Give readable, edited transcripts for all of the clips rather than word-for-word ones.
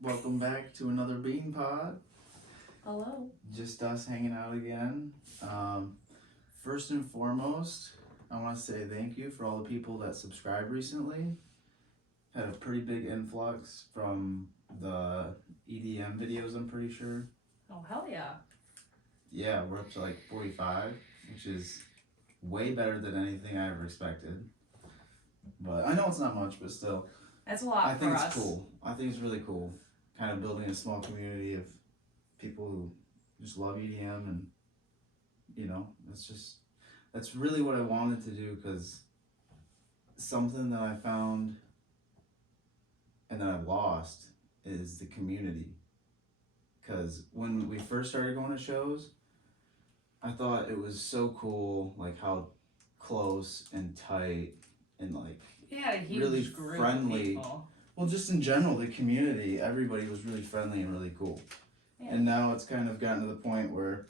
Welcome back to another Bean Pod. Hello. Just us hanging out again. First and foremost, I want to say thank you for all the people that subscribed recently. Had a pretty big influx from the EDM videos, I'm pretty sure. Oh, hell yeah. Yeah, we're up to like 45, which is way better than anything I ever expected. But I know it's not much, but still. That's a lot I think for it's us. cool. I think it's really cool. Kind of building a small community of people who just love EDM, and that's really what I wanted to do, because something that I found and that I've lost is the community. Because when we first started going to shows, I thought it was so cool, like how close and tight and like Yeah, a huge really group friendly. of people. Well, just in general, the community, everybody was really friendly and really cool. Yeah. And now it's kind of gotten to the point where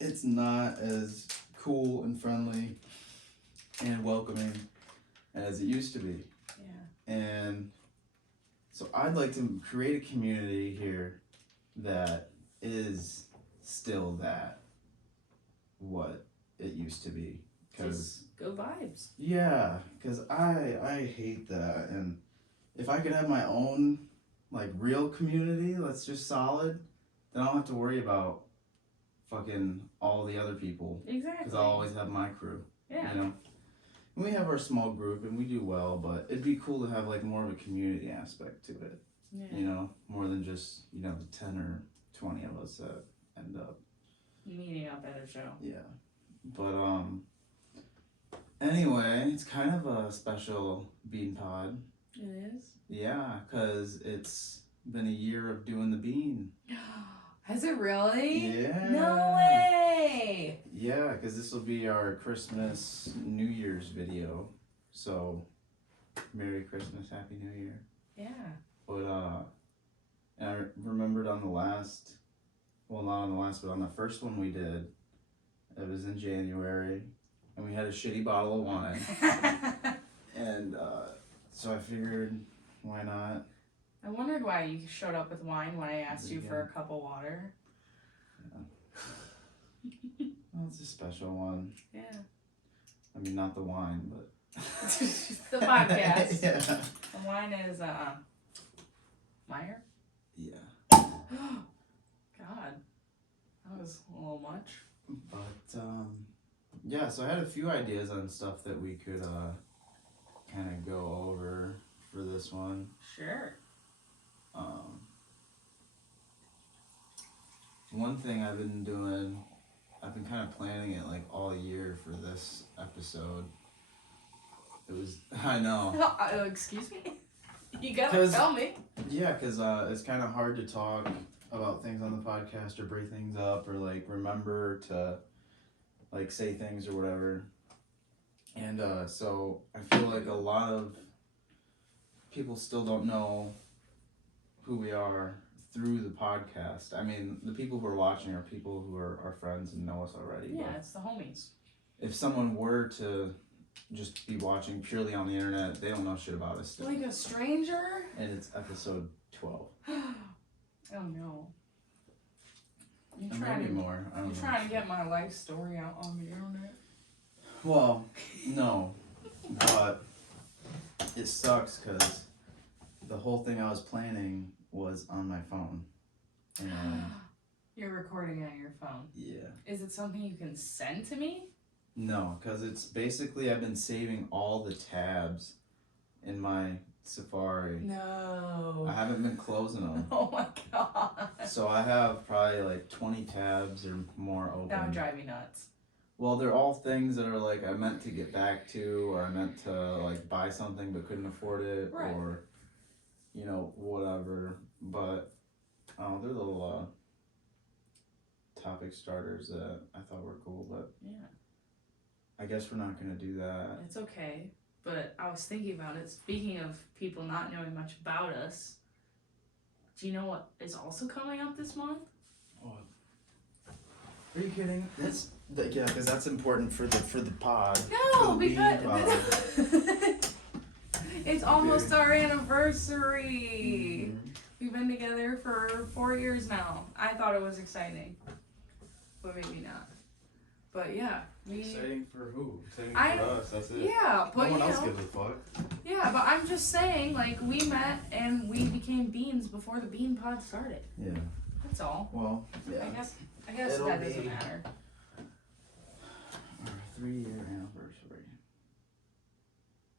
it's not as cool and friendly and welcoming as it used to be. Yeah. And so I'd like to create a community here that is still what it used to be. Just good vibes. Yeah, because I hate that. And if I could have my own like real community that's just solid, then I don't have to worry about fucking all the other people. Exactly. Because I'll always have my crew. Yeah. You know? And we have our small group and we do well, but it'd be cool to have like more of a community aspect to it. Yeah. You know? More than just, the 10 or 20 of us that end up meeting up at a show. Yeah. But anyway, it's kind of a special Bean Pod. It is? Yeah, because it's been a year of doing the bean. Has it really? Yeah. No way! Yeah, because this will be our Christmas, New Year's video. So, Merry Christmas, Happy New Year. Yeah. But, and I remembered on the last, well, not on the last, but on the first one we did, it was in January, and we had a shitty bottle of wine. And, so I figured, why not? I wondered why you showed up with wine when I asked you for a cup of water. Yeah. Well, it's a special one. Yeah. I mean, not the wine, but... The podcast. Yeah. The wine is, Meyer? Yeah. God. That was a little much. But, yeah, so I had a few ideas on stuff that we could, kind of go over for this one. Sure. One thing I've been doing, I've been kind of planning it like all year for this episode. It was, I know. Excuse me? You gotta tell me. Yeah, because it's kind of hard to talk about things on the podcast or bring things up or like remember to like say things or whatever. And so I feel like a lot of people still don't know who we are through the podcast. I mean, the people who are watching are people who are our friends and know us already. Yeah, it's the homies. If someone were to just be watching purely on the internet, they don't know shit about us still. Like a stranger? And it's episode 12. Oh no. Maybe more. I don't know. You're trying to get my life story out on the internet? Well, no. But it sucks because the whole thing I was planning was on my phone. And You're recording on your phone. yeah. Is it something you can send to me? No, because it's basically I've been saving all the tabs in my Safari. No. I haven't been closing them. Oh my god. So I have probably like 20 tabs or more open. That would drive me nuts. Well, they're all things that are like I meant to get back to, or I meant to like buy something but couldn't afford it, Right. or whatever. But they're little topic starters that I thought were cool, but Yeah. I guess we're not gonna do that. It's okay. But I was thinking about it. Speaking of people not knowing much about us, do you know what is also coming up this month? What? Are you kidding? Yeah, because that's important for the pod. No, For the because It's almost our anniversary. Mhm. We've been together for 4 years now. I thought it was exciting, but maybe not. But yeah, Exciting for who? Exciting for I- us. That's it. yeah, but No one you else know, gives a fuck. yeah, but I'm just saying, like, we met and we became beans before the Bean Pod started. Yeah. That's all. Well, yeah. I guess It'll that doesn't be- matter. Our 3-year anniversary.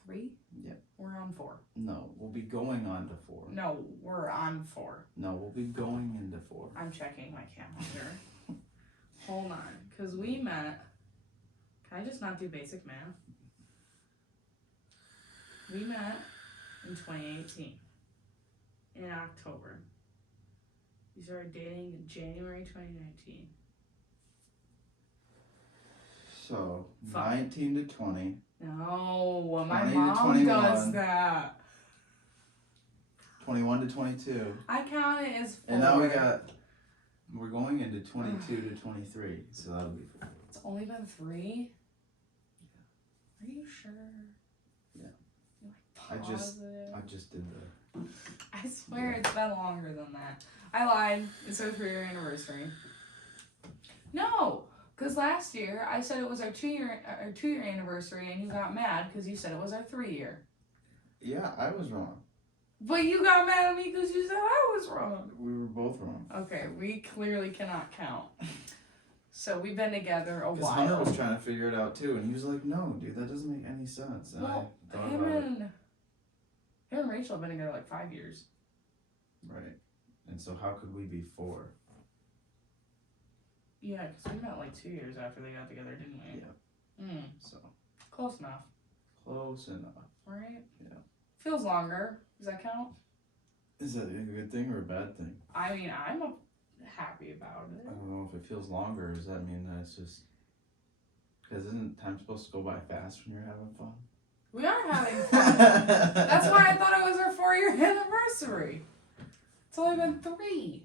3? Yep. We're on 4. No, we'll be going on to 4. No, we're on 4. No, we'll be going into 4. I'm checking my calendar. Hold on, because we met. Can I just not do basic math? We met in 2018 in October. We started dating in January 2019. So, Fuck. 19 to 20. No, my 20 to mom 21. does that. 21 to 22. I count it as 4. And now we're going into 22 to 23. So that'll be 4. It's only been 3? Are you sure? Yeah. You're I like positive? I just did the. I swear it's been longer than that. I lied. It's our 3-year anniversary. No, because last year I said it was our 2-year anniversary, and you got mad because you said it was our 3-year. Yeah, I was wrong. But you got mad at me because you said I was wrong. We were both wrong. Okay, we clearly cannot count. So we've been together a Because while. Hunter was trying to figure it out too, and he was like, "No, dude, that doesn't make any sense." And Well, I thought him about it. and Rachel have been together like 5 years. Right. And so how could we be 4? Yeah, because we met like 2 years after they got together, didn't we? Yeah. So close enough, Close enough. right? Yeah. Feels longer. Does that count? Is that a good thing or a bad thing? I mean, I'm happy about it. I don't know if it feels longer. Does that mean that it's just because isn't time supposed to go by fast when you're having fun? We are having fun. That's why I thought it was our 4-year anniversary. It's only been 3.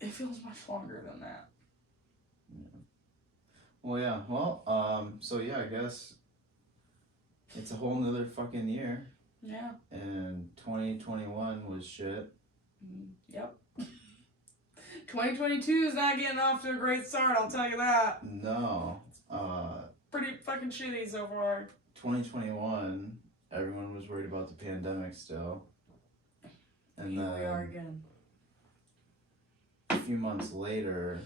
It feels much longer than that. Yeah. Well, yeah. Well, so yeah, I guess it's a whole nother fucking year. Yeah. And 2021 was shit. Yep. 2022 is not getting off to a great start, I'll tell you that. No. Pretty fucking shitty so far. 2021, everyone was worried about the pandemic still. And Here then we are again. a few months later,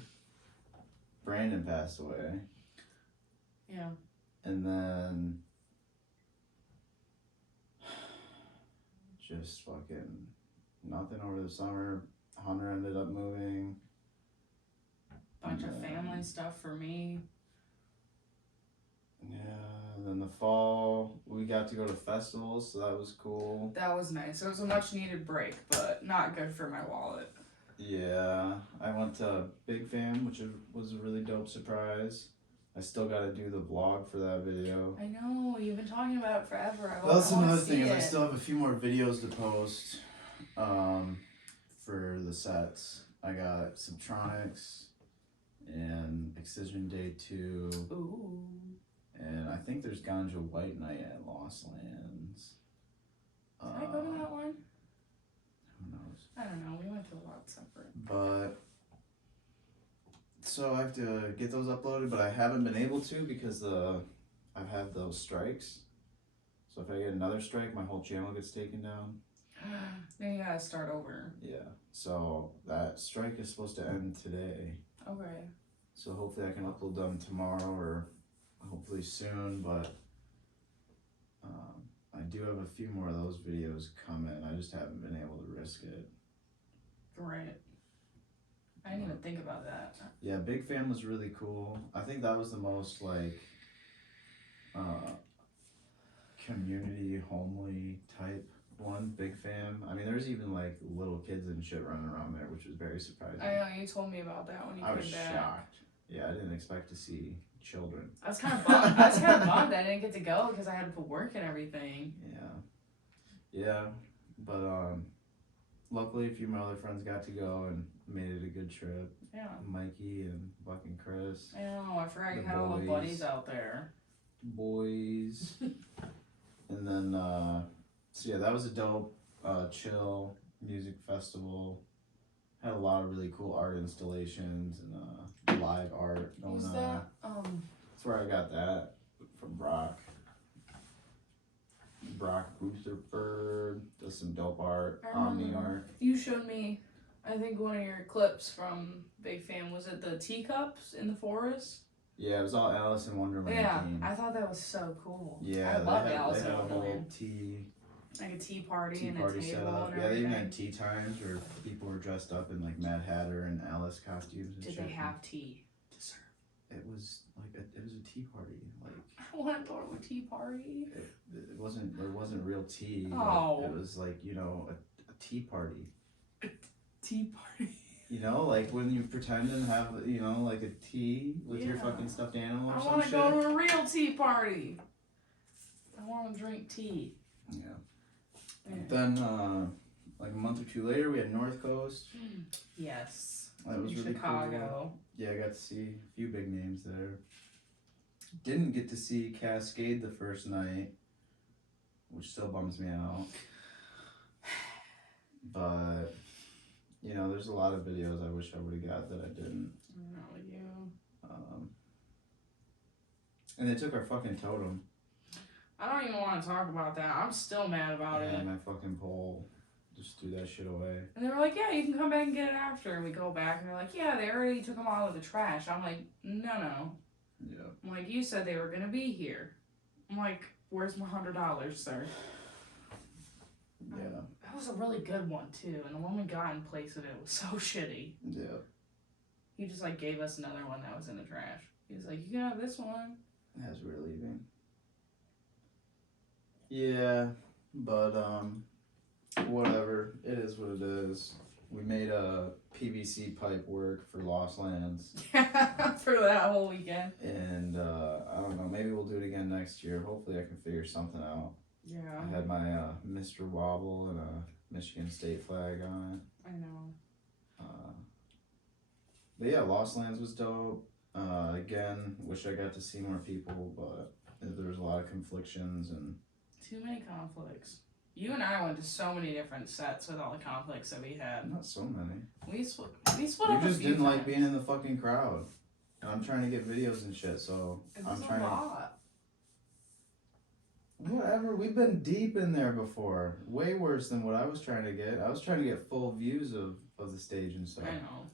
Brandon passed away. Yeah. And then just fucking nothing over the summer. Hunter ended up moving. Bunch of Yeah. family stuff for me. Yeah, and then the fall, we got to go to festivals, so that was cool. That was nice. It was a much needed break, but not good for my wallet. Yeah, I went to Big Fam, which was a really dope surprise. I still got to do the vlog for that video. I know, you've been talking about it forever. That's I wanna another see thing is I it. still have a few more videos to post for the sets. I got Subtronics and Excision Day 2. Ooh. And I think there's Ganja White Night at Lost Lands. Did I go to that one? Who knows? I don't know. We went to a lot separate. But so I have to get those uploaded, but I haven't been able to because I've had those strikes. So if I get another strike, my whole channel gets taken down. Then you gotta start over. Yeah. So that strike is supposed to end today. Okay. So hopefully I can upload them tomorrow or hopefully soon, but I do have a few more of those videos coming. I just haven't been able to risk it. Right. I didn't even think about that. Yeah, Big Fam was really cool. I think that was the most like community homely type one, Big Fam. I mean, there's even like little kids and shit running around there, which was very surprising. I know, you told me about that when you I came was back. shocked. Yeah, I didn't expect to see children. I was kind of bummed. I was kind of bummed I didn't get to go because I had to put work and everything. Yeah, but luckily a few of my other friends got to go and made it a good trip. Yeah. Mikey and Buck and Chris. I know, I forgot you The had all the boys. buddies out there. Boys. And then, so yeah, that was a dope, chill music festival. Had a lot of really cool art installations and live art going Was on. that That's where I got that from Brock. Brock Rutherford does some dope art, Omni art. You showed me, I think, one of your clips from Big Fan. Was it the teacups in the forest? Yeah, it was all Alice in Wonderland themed. I thought that was so cool. Yeah, I love Alice they in had a whole Wonderland. tea Like a tea party and party a set table up. and Yeah, they everything. even had tea times where people were dressed up in like Mad Hatter and Alice costumes and Did shit. they have tea to serve? It was like it was a tea party. Like I want to go to a tea party. it wasn't, there wasn't real tea. Oh. It was like, you know, a tea party. Tea party. You know, like when you pretend and have, you know, like a tea with your Yeah. fucking stuffed animal or I some want to shit. go to a real tea party. I want to drink tea. Yeah. Yeah. Then, like a month or two later, we had North Coast. Yes. That was In really Chicago. cool. Yeah, I got to see a few big names there. Didn't get to see Cascade the first night, which still bums me out. But, you know, there's a lot of videos I wish I would have got that I didn't. Not with you. And they took our fucking totem. I don't even want to talk about that. I'm still mad about Yeah, it. my fucking pole. Just threw that shit away. And they were like, yeah, you can come back and get it after. And we go back and they're like, yeah, they already took them out of the trash. I'm like, no. Yeah. I'm like, you said they were going to be here. I'm like, where's my $100, sir? Yeah. That was a really good one, too. And the one we got in place of it was so shitty. Yeah. He just, like, gave us another one that was in the trash. He was like, you can have this one. As we're leaving. Yeah, but whatever. It is what it is. We made a PVC pipe work for Lost Lands. For that whole weekend. And I don't know, maybe we'll do it again next year. Hopefully I can figure something out. Yeah. I had my Mr. Wobble and a Michigan State flag on it. I know. But yeah, Lost Lands was dope. Again, wish I got to see more people, but there was a lot of conflictions and Too many conflicts. You and I went to so many different sets with all the conflicts that we had. not so many. We split You up a just few didn't like times. being in the fucking crowd. And I'm trying to get videos and shit, so It I'm was trying a to. lot. Whatever, we've been deep in there before. Way worse than what I was trying to get. I was trying to get full views of the stage and stuff. I know.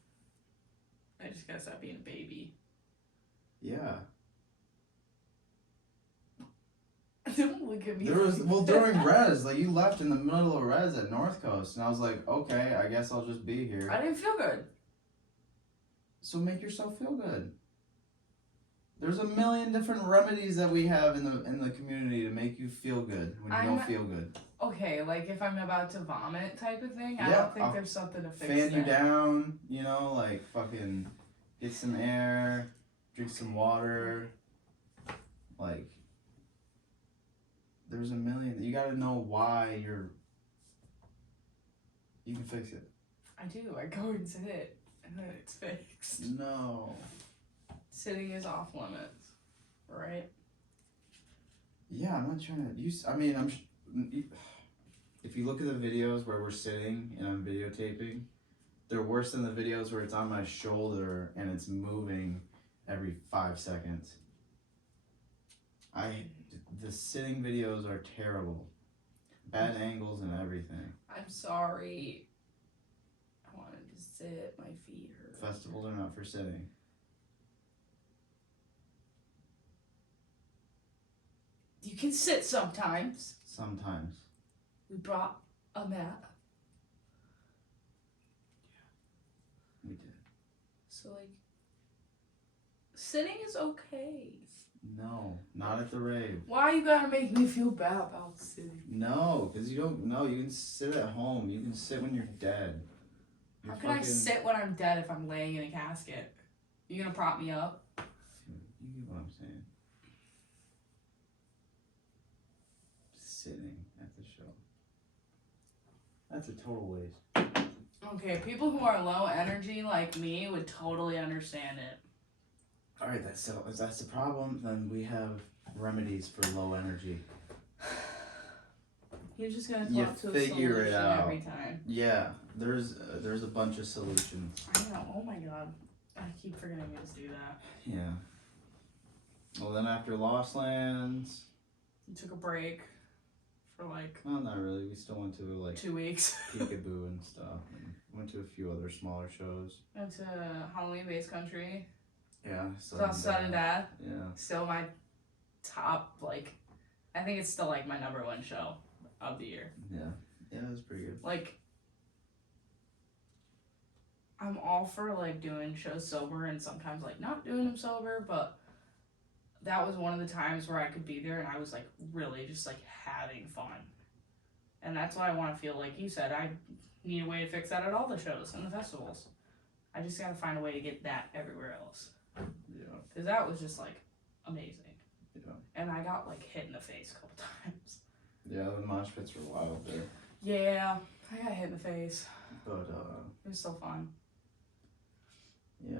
I just gotta stop being a baby. Yeah. Don't look at me. There was, well, during Res, like you left in the middle of Res at North Coast, and I was like, okay, I guess I'll just be here. I didn't feel good. So make yourself feel good. There's a million different remedies that we have in the community to make you feel good when you don't feel good. Okay, like if I'm about to vomit type of thing, I Yeah, don't think I'll there's something to fix Fan you that. down, you know, like fucking get some air, drink some water. Like, there's a million. You gotta know why you can fix it. I do. I go and sit, and then it's fixed. No. Sitting is off limits, right? Yeah, I'm not trying to. If you look at the videos where we're sitting and I'm videotaping, they're worse than the videos where it's on my shoulder and it's moving every 5 seconds. The sitting videos are terrible. Bad angles and everything. I'm sorry. I wanted to sit. My feet hurt. Festivals are not for sitting. You can sit sometimes. Sometimes. We brought a mat. We did. So, like, sitting is okay. No, not at the rave. Why you gotta make me feel bad about sitting? No, because you don't know. You can sit at home. You can sit when you're dead. How can I sit when I'm dead if I'm laying in a casket? You gonna prop me up? You get what I'm saying. Sitting at the show. That's a total waste. Okay, people who are low energy like me would totally understand it. All right, if that's the problem, then we have remedies for low energy. You're just gonna You come up to a figure solution it out. every time. Yeah, there's a bunch of solutions. I know. Oh my god, I keep forgetting to just do that. Yeah. Well, then after Lost Lands, You took a break for like well, not really. We still went to like 2 weeks. Peekaboo and stuff, and went to a few other smaller shows. Went to Halloween Base Country. Yeah. Saw Sudden Death. Yeah. Still my top, like, I think it's still like my #1 show of the year. Yeah. Yeah, it was pretty good. Like, I'm all for like doing shows sober and sometimes like not doing them sober, but that was one of the times where I could be there and I was like really just like having fun. And that's what I want to feel like you said. I need a way to fix that at all the shows and the festivals. I just gotta find a way to get that everywhere else. Yeah. Because that was just like amazing. Yeah. And I got like hit in the face a couple times. Yeah, the mosh pits were wild there. Yeah, I got hit in the face. But It was still fun. yeah.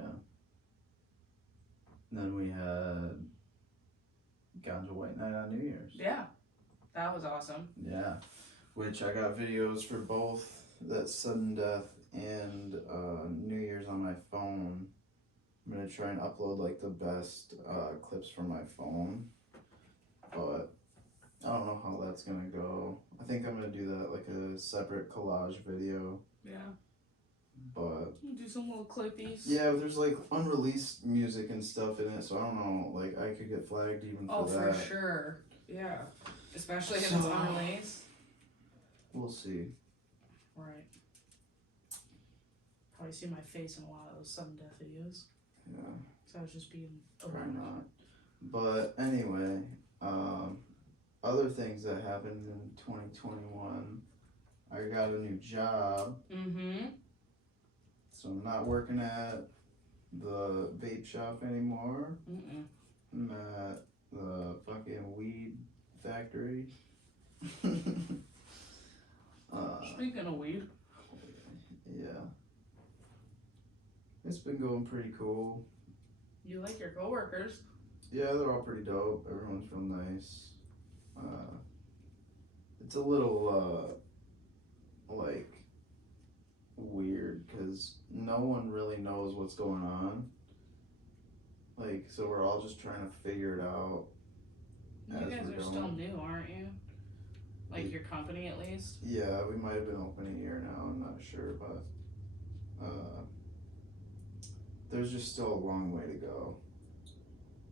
And then we had Ganja White Night on New Year's. Yeah, that was awesome. Yeah. Which I got videos for both that sudden death and New Year's on my phone. I'm gonna try and upload like the best clips from my phone, but I don't know how that's gonna go. I think I'm gonna do that like a separate collage video. Yeah. But Do some little clippies. yeah, there's like unreleased music and stuff in it, so I don't know. Like I could get flagged even for that. Oh, for sure. Yeah. Especially if it's unreleased. We'll see. Right. Probably see my face in a lot of those sudden death videos. Yeah. So I was just being Probably not. But anyway, other things that happened in 2021, I got a new job. Mm-hmm. So I'm not working at the vape shop anymore. Mm-mm. I'm at the fucking weed factory. Speaking of weed. Yeah. It's been going pretty cool. You like your coworkers. Yeah, they're all pretty dope. Everyone's real nice. It's a little, like, weird because no one really knows what's going on. Like, so we're all just trying to figure it out. You guys are still new, aren't you? Like your company, at least? Yeah, we might have been open a year now, I'm not sure, but there's just still a long way to go.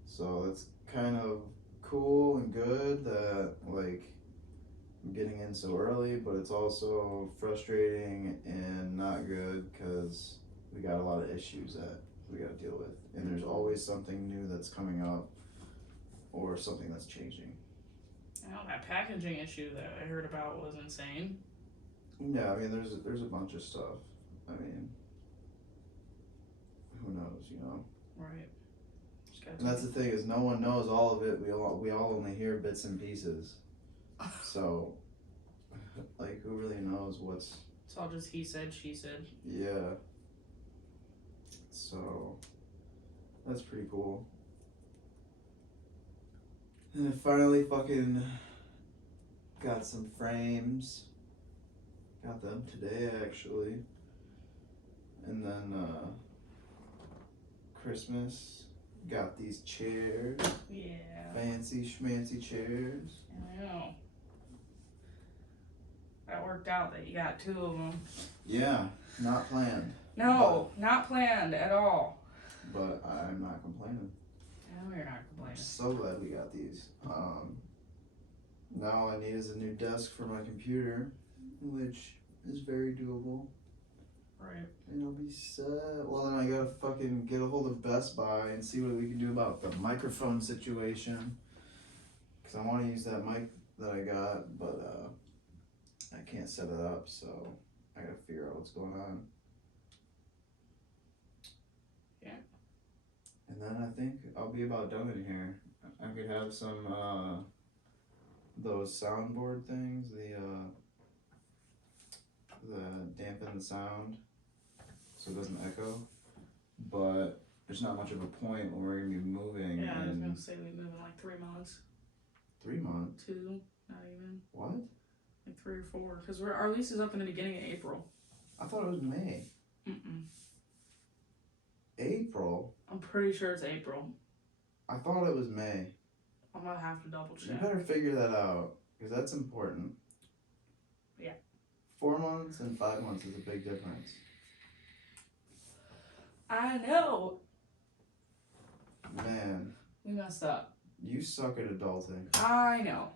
So it's kind of cool and good that, like, I'm getting in so early, but it's also frustrating and not good because we got a lot of issues that we got to deal with. And there's always something new that's coming up or something that's changing. I know that packaging issue that I heard about was insane. Yeah, I mean, there's a bunch of stuff. I mean, who knows, you know? Right. And that's the thing is, no one knows all of it. We all only hear bits and pieces. So, like, who really knows what's? It's all just he said, she said. Yeah. So, that's pretty cool. And I finally fucking got some frames. Got them today, actually. And then, Christmas, got these chairs. Yeah. Fancy schmancy chairs. I know. That worked out that you got 2 of them. Yeah, not planned. No, not planned at all. But I'm not complaining. No, you're not I'm complaining. so glad we got these. Now all I need is a new desk for my computer, which is very doable. Right. And I'll be set. Well, then I gotta fucking get a hold of Best Buy and see what we can do about the microphone situation. Because I want to use that mic that I got, but I can't set it up, so I gotta figure out what's going on. Yeah. And then I think I'll be about done in here. I could have some, those soundboard things, the dampen the sound so it doesn't echo, but there's not much of a point when we're gonna be moving. Yeah, I was in gonna say we move in like 3 months. 3 months. 2, not even. What? Like 3 or 4. Because our lease is up in the beginning of April. I thought it was May. Mm-mm. April? I'm pretty sure it's April. I thought it was May. I'm gonna have to double check. You better figure that out, because that's important. Yeah. 4 months and 5 months is a big difference. I know. Man, We messed up. you suck at adulting. I know.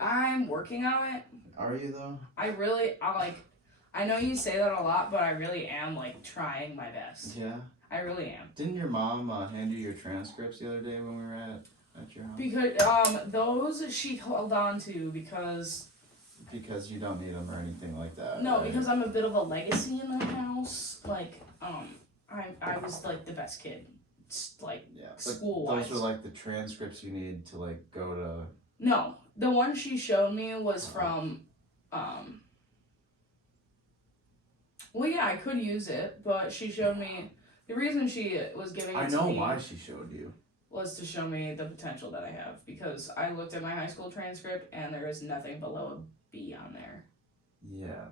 I'm working on it. Are you, though? I know you say that a lot, but I really am, like, trying my best. Yeah? I really am. Didn't your mom hand you your transcripts the other day when we were at your house? Because, those she held on to because... Because you don't need them or anything like that. No, right? because I'm a bit of a legacy in the house. Like, I was, like, the best kid. Like, yeah, school-wise. Those are, like, the transcripts you need to, like, go to... No, the one she showed me was from, well, yeah, I could use it, but she showed me, the reason she was giving it to me... I know why she showed you. ...was to show me the potential that I have, because I looked at my high school transcript, and there is nothing below a B on there. Yeah.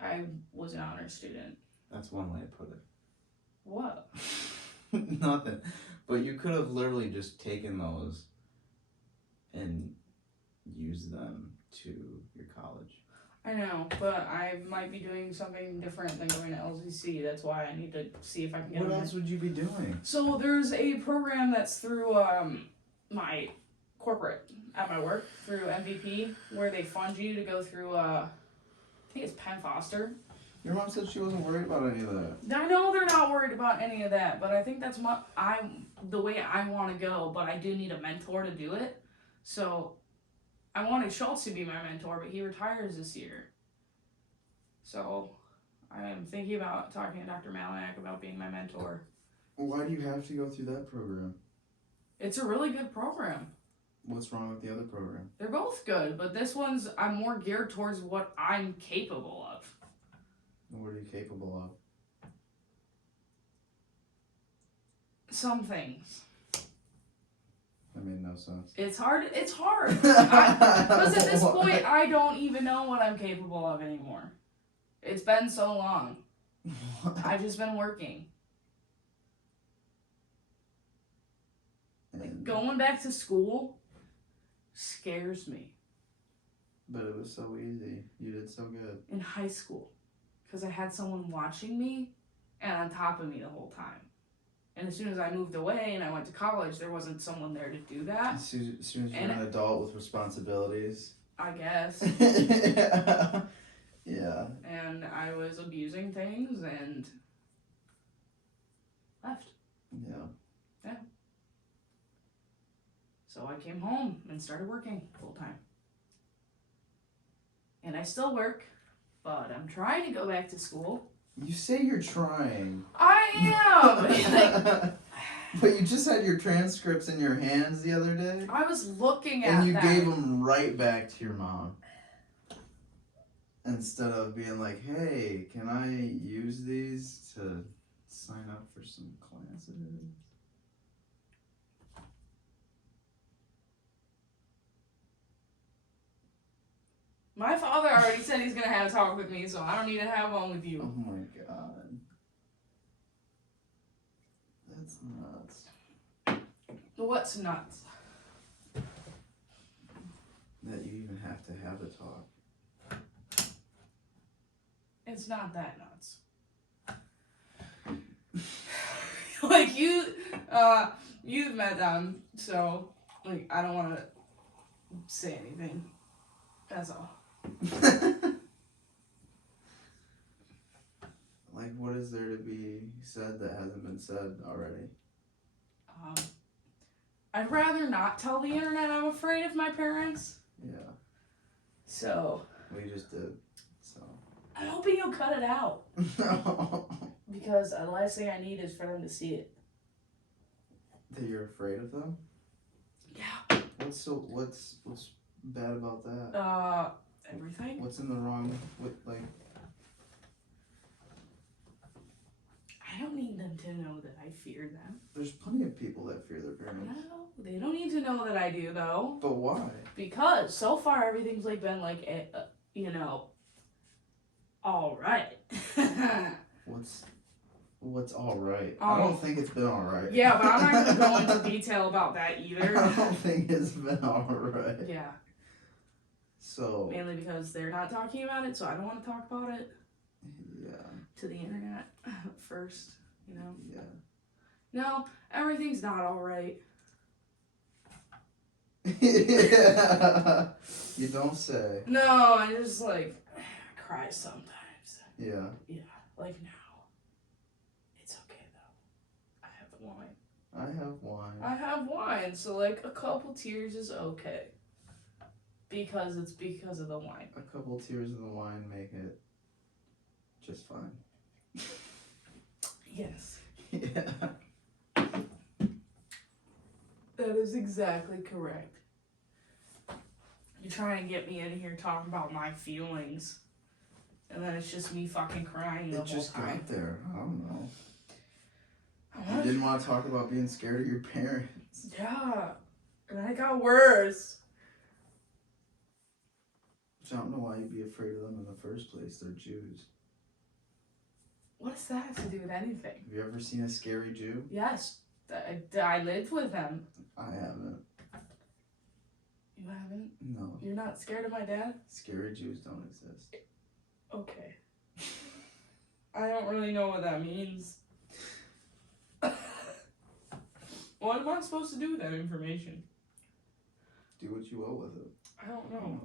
I was an honor student. That's one way to put it. What? Nothing. But you could have literally just taken those and used them to your college. I know, but I might be doing something different than going to LZC. That's why I need to see if I can get What else would you be doing? So there's a program that's through my corporate at my work, through MVP, where they fund you to go through, I think it's Penn Foster. Your mom said she wasn't worried about any of that. I know they're not worried about any of that, but I think that's the way I want to go, but I do need a mentor to do it. So I wanted Schultz to be my mentor, but he retires this year. So I am thinking about talking to Dr. Malinak about being my mentor. Well, why do you have to go through that program? It's a really good program. What's wrong with the other program? They're both good, but this one's, I'm more geared towards what I'm capable of. What are you capable of? Some things. That made no sense. It's hard. Because at this point, I don't even know what I'm capable of anymore. It's been so long. I've just been working. Like, going back to school scares me. But it was so easy. You did so good. In high school. Because I had someone watching me and on top of me the whole time. And as soon as I moved away and I went to college, there wasn't someone there to do that. As soon as you're an adult with responsibilities. I guess. Yeah. And I was abusing things and left. Yeah. So I came home and started working full time. And I still work, but I'm trying to go back to school. You say you're trying. I am! But you just had your transcripts in your hands the other day? I was looking at and you them. Gave them right back to your mom. Instead of being like, hey, can I use these to sign up for some classes? My father already said he's going to have a talk with me, so I don't need to have one with you. Oh my god. That's nuts. What's nuts? That you even have to have a talk. It's not that nuts. Like, you've met them, so, like, I don't want to say anything. That's all. Like, what is there to be said that hasn't been said already? I'd rather not tell the internet I'm afraid of my parents. Yeah. So. We just did, so. I'm hoping you'll cut it out. Because the last thing I need is for them to see it. That you're afraid of them? Yeah. What's bad about that? Everything. What's in the wrong with, like... I I don't need them to know that I fear them. There's plenty of people that fear their parents. No, they don't need to know that I do, though. But why? Because so far everything's like been like, all right. What's all right? I don't think it's been all right. Yeah, but I'm not going to go into detail about that either. I don't think it's been all right. Yeah. So. Mainly because they're not talking about it, so I don't want to talk about it. Yeah. To the internet first, Yeah. No, everything's not all right. Yeah. You don't say. No, I just cry sometimes. Yeah. Yeah, like now. It's okay though. I have wine. I have wine, so a couple tears is okay. Because it's because of the wine. A couple tears of the wine make it just fine. Yes. Yeah. That is exactly correct. You're trying to get me in here talking about my feelings. And then it's just me fucking crying the whole time. It just got there. I don't know. You didn't want to talk about being scared of your parents. Yeah. And then it got worse. Which I don't know why you'd be afraid of them in the first place. They're Jews. What does that have to do with anything? Have you ever seen a scary Jew? Yes. I lived with them. I haven't. You haven't? No. You're not scared of my dad? Scary Jews don't exist. Okay. I don't really know what that means. What am I supposed to do with that information? Do what you will with it. I don't know.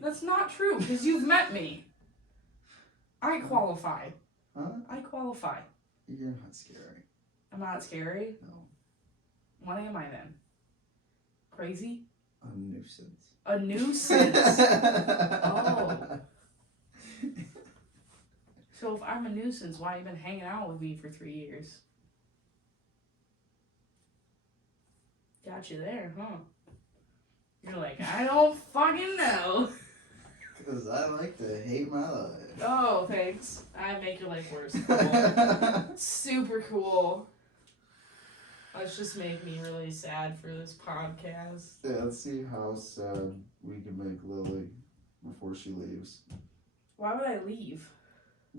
That's not true, because you've met me. I qualify. Huh? I qualify. You're not scary. I'm not scary? No. What am I then? Crazy? A nuisance. A nuisance? Oh. So if I'm a nuisance, why have you been hanging out with me for 3 years? Got you there, huh? You're like, I don't fucking know. Because I like to hate my life. Oh, thanks. I make your life worse. Cool. Super cool. Let's just make me really sad for this podcast. Yeah, let's see how sad we can make Lily before she leaves. Why would I leave?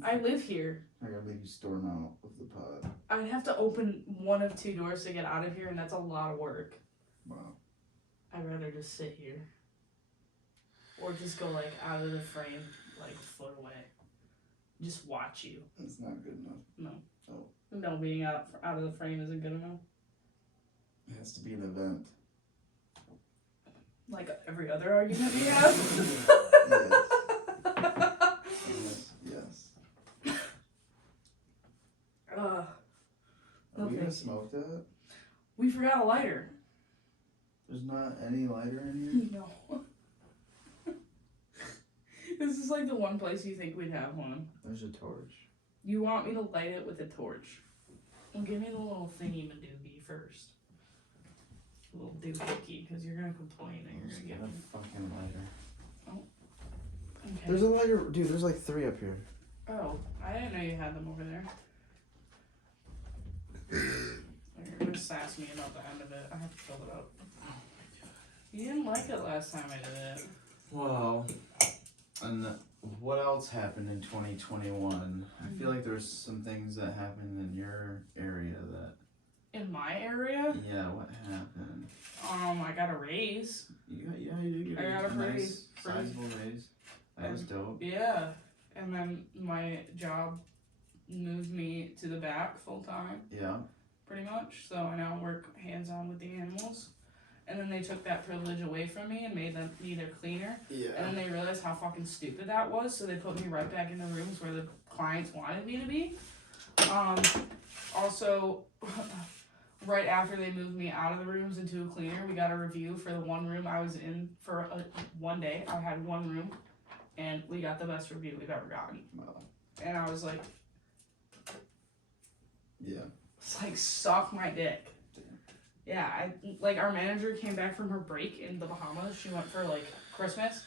I live here. I gotta make you storm out of the pod. I'd have to open one of 2 doors to get out of here, and that's a lot of work. Wow. I'd rather just sit here. Or just go, out of the frame, a foot away. Just watch you. That's not good enough. No. Oh. No, being out of the frame isn't good enough. It has to be an event. Like every other argument we have? Yes. No, Are we gonna thank smoke that? We forgot a lighter. There's not any lighter in here? No. This is the one place you think we'd have one. There's a torch. You want me to light it with a torch? Well, give me the little thingy-madoogie first. A little doohickey, because you're gonna complain and you're gonna get a fucking lighter. Oh. Okay. There's a lighter, dude. There's 3 up here. Oh, I didn't know you had them over there. You're gonna sass me about the end of it. I have to fill it up. You didn't like it last time I did it. Well, and what else happened in 2021? I feel like there's some things that happened in your area that... In my area? Yeah, what happened? I got a raise. You did get I got a nice, raise. sizable raise. That was dope. Yeah. And then my job moved me to the back full time. Yeah. Pretty much. So I now work hands-on with the animals. And then they took that privilege away from me and made me their cleaner. Yeah. And then they realized how fucking stupid that was, so they put me right back in the rooms where the clients wanted me to be. Also, right after they moved me out of the rooms into a cleaner, we got a review for the one room I was in for one day. I had one room, and we got the best review we've ever gotten. Wow. And I was like, yeah. It's suck my dick. Yeah, our manager came back from her break in the Bahamas. She went for, Christmas.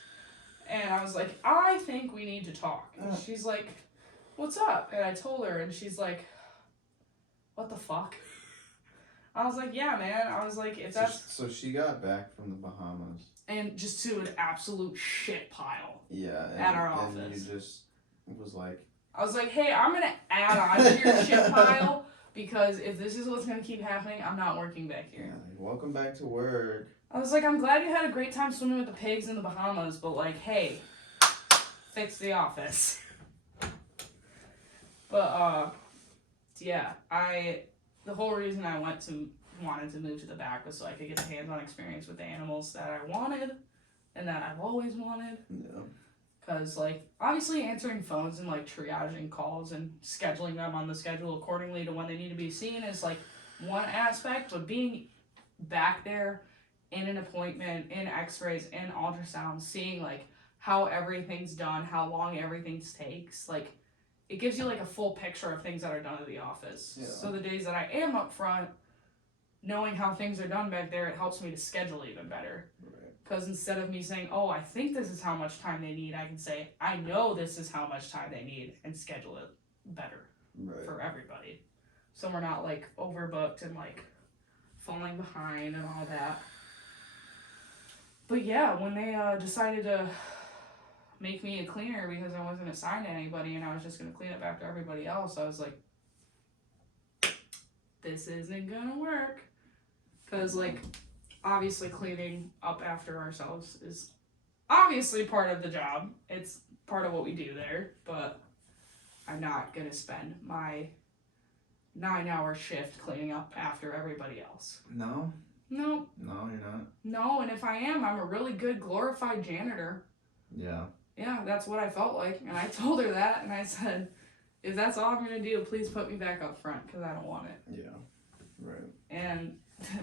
And I was like, I think we need to talk. And she's like, what's up? And I told her, and she's like, what the fuck? I was like, yeah, man. I was like, if that's... So she got back from the Bahamas. And just to an absolute shit pile. Yeah. At our office. And you just was like... I was like, hey, I'm going to add on to your shit pile because if this is what's going to keep happening, I'm not working back here. Yeah, welcome back to work. I was like, I'm glad you had a great time swimming with the pigs in the Bahamas, but like, hey, fix the office. But, yeah, the whole reason I wanted to move to the back was so I could get a hands-on experience with the animals that I wanted and that I've always wanted. Yeah. Because, like, obviously answering phones and, like, triaging calls and scheduling them on the schedule accordingly to when they need to be seen is, like, one aspect, but being back there in an appointment, in x-rays, in ultrasound, seeing, like, how everything's done, how long everything takes, like, it gives you, like, a full picture of things that are done at the office. Yeah. So the days that I am up front, knowing how things are done back there, it helps me to schedule even better. Because instead of me saying, oh, I think this is how much time they need, I can say, I know this is how much time they need, and schedule it better for everybody. So we're not, like, overbooked and, like, falling behind and all that. But yeah, when they decided to make me a cleaner because I wasn't assigned to anybody and I was just going to clean it back to everybody else, I was like, this isn't going to work. Because, like, obviously cleaning up after ourselves is obviously part of the job. It's part of what we do there, but I'm not going to spend my 9-hour shift cleaning up after everybody else. No? No. No, you're not? No, and if I am, I'm a really good glorified janitor. Yeah. Yeah, that's what I felt like, and I told her that, and I said, if that's all I'm going to do, please put me back up front, because I don't want it. Yeah, right. And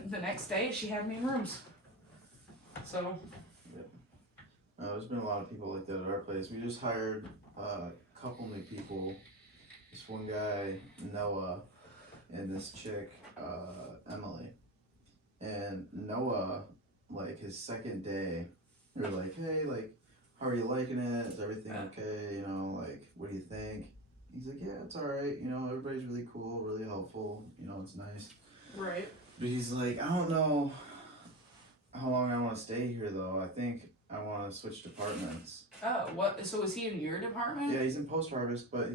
the next day, she had me in rooms. So. Yep. There's been a lot of people like that at our place. We just hired a couple new people. This one guy, Noah, and this chick, Emily. And Noah, like, his second day, we were like, hey, like, how are you liking it? Is everything okay? You know, like, what do you think? He's like, yeah, it's alright. You know, everybody's really cool, really helpful. You know, it's nice. Right. But he's like, I don't know how long I want to stay here, though. I think I want to switch departments. Oh, what? So is he in your department? Yeah, he's in post-harvest, but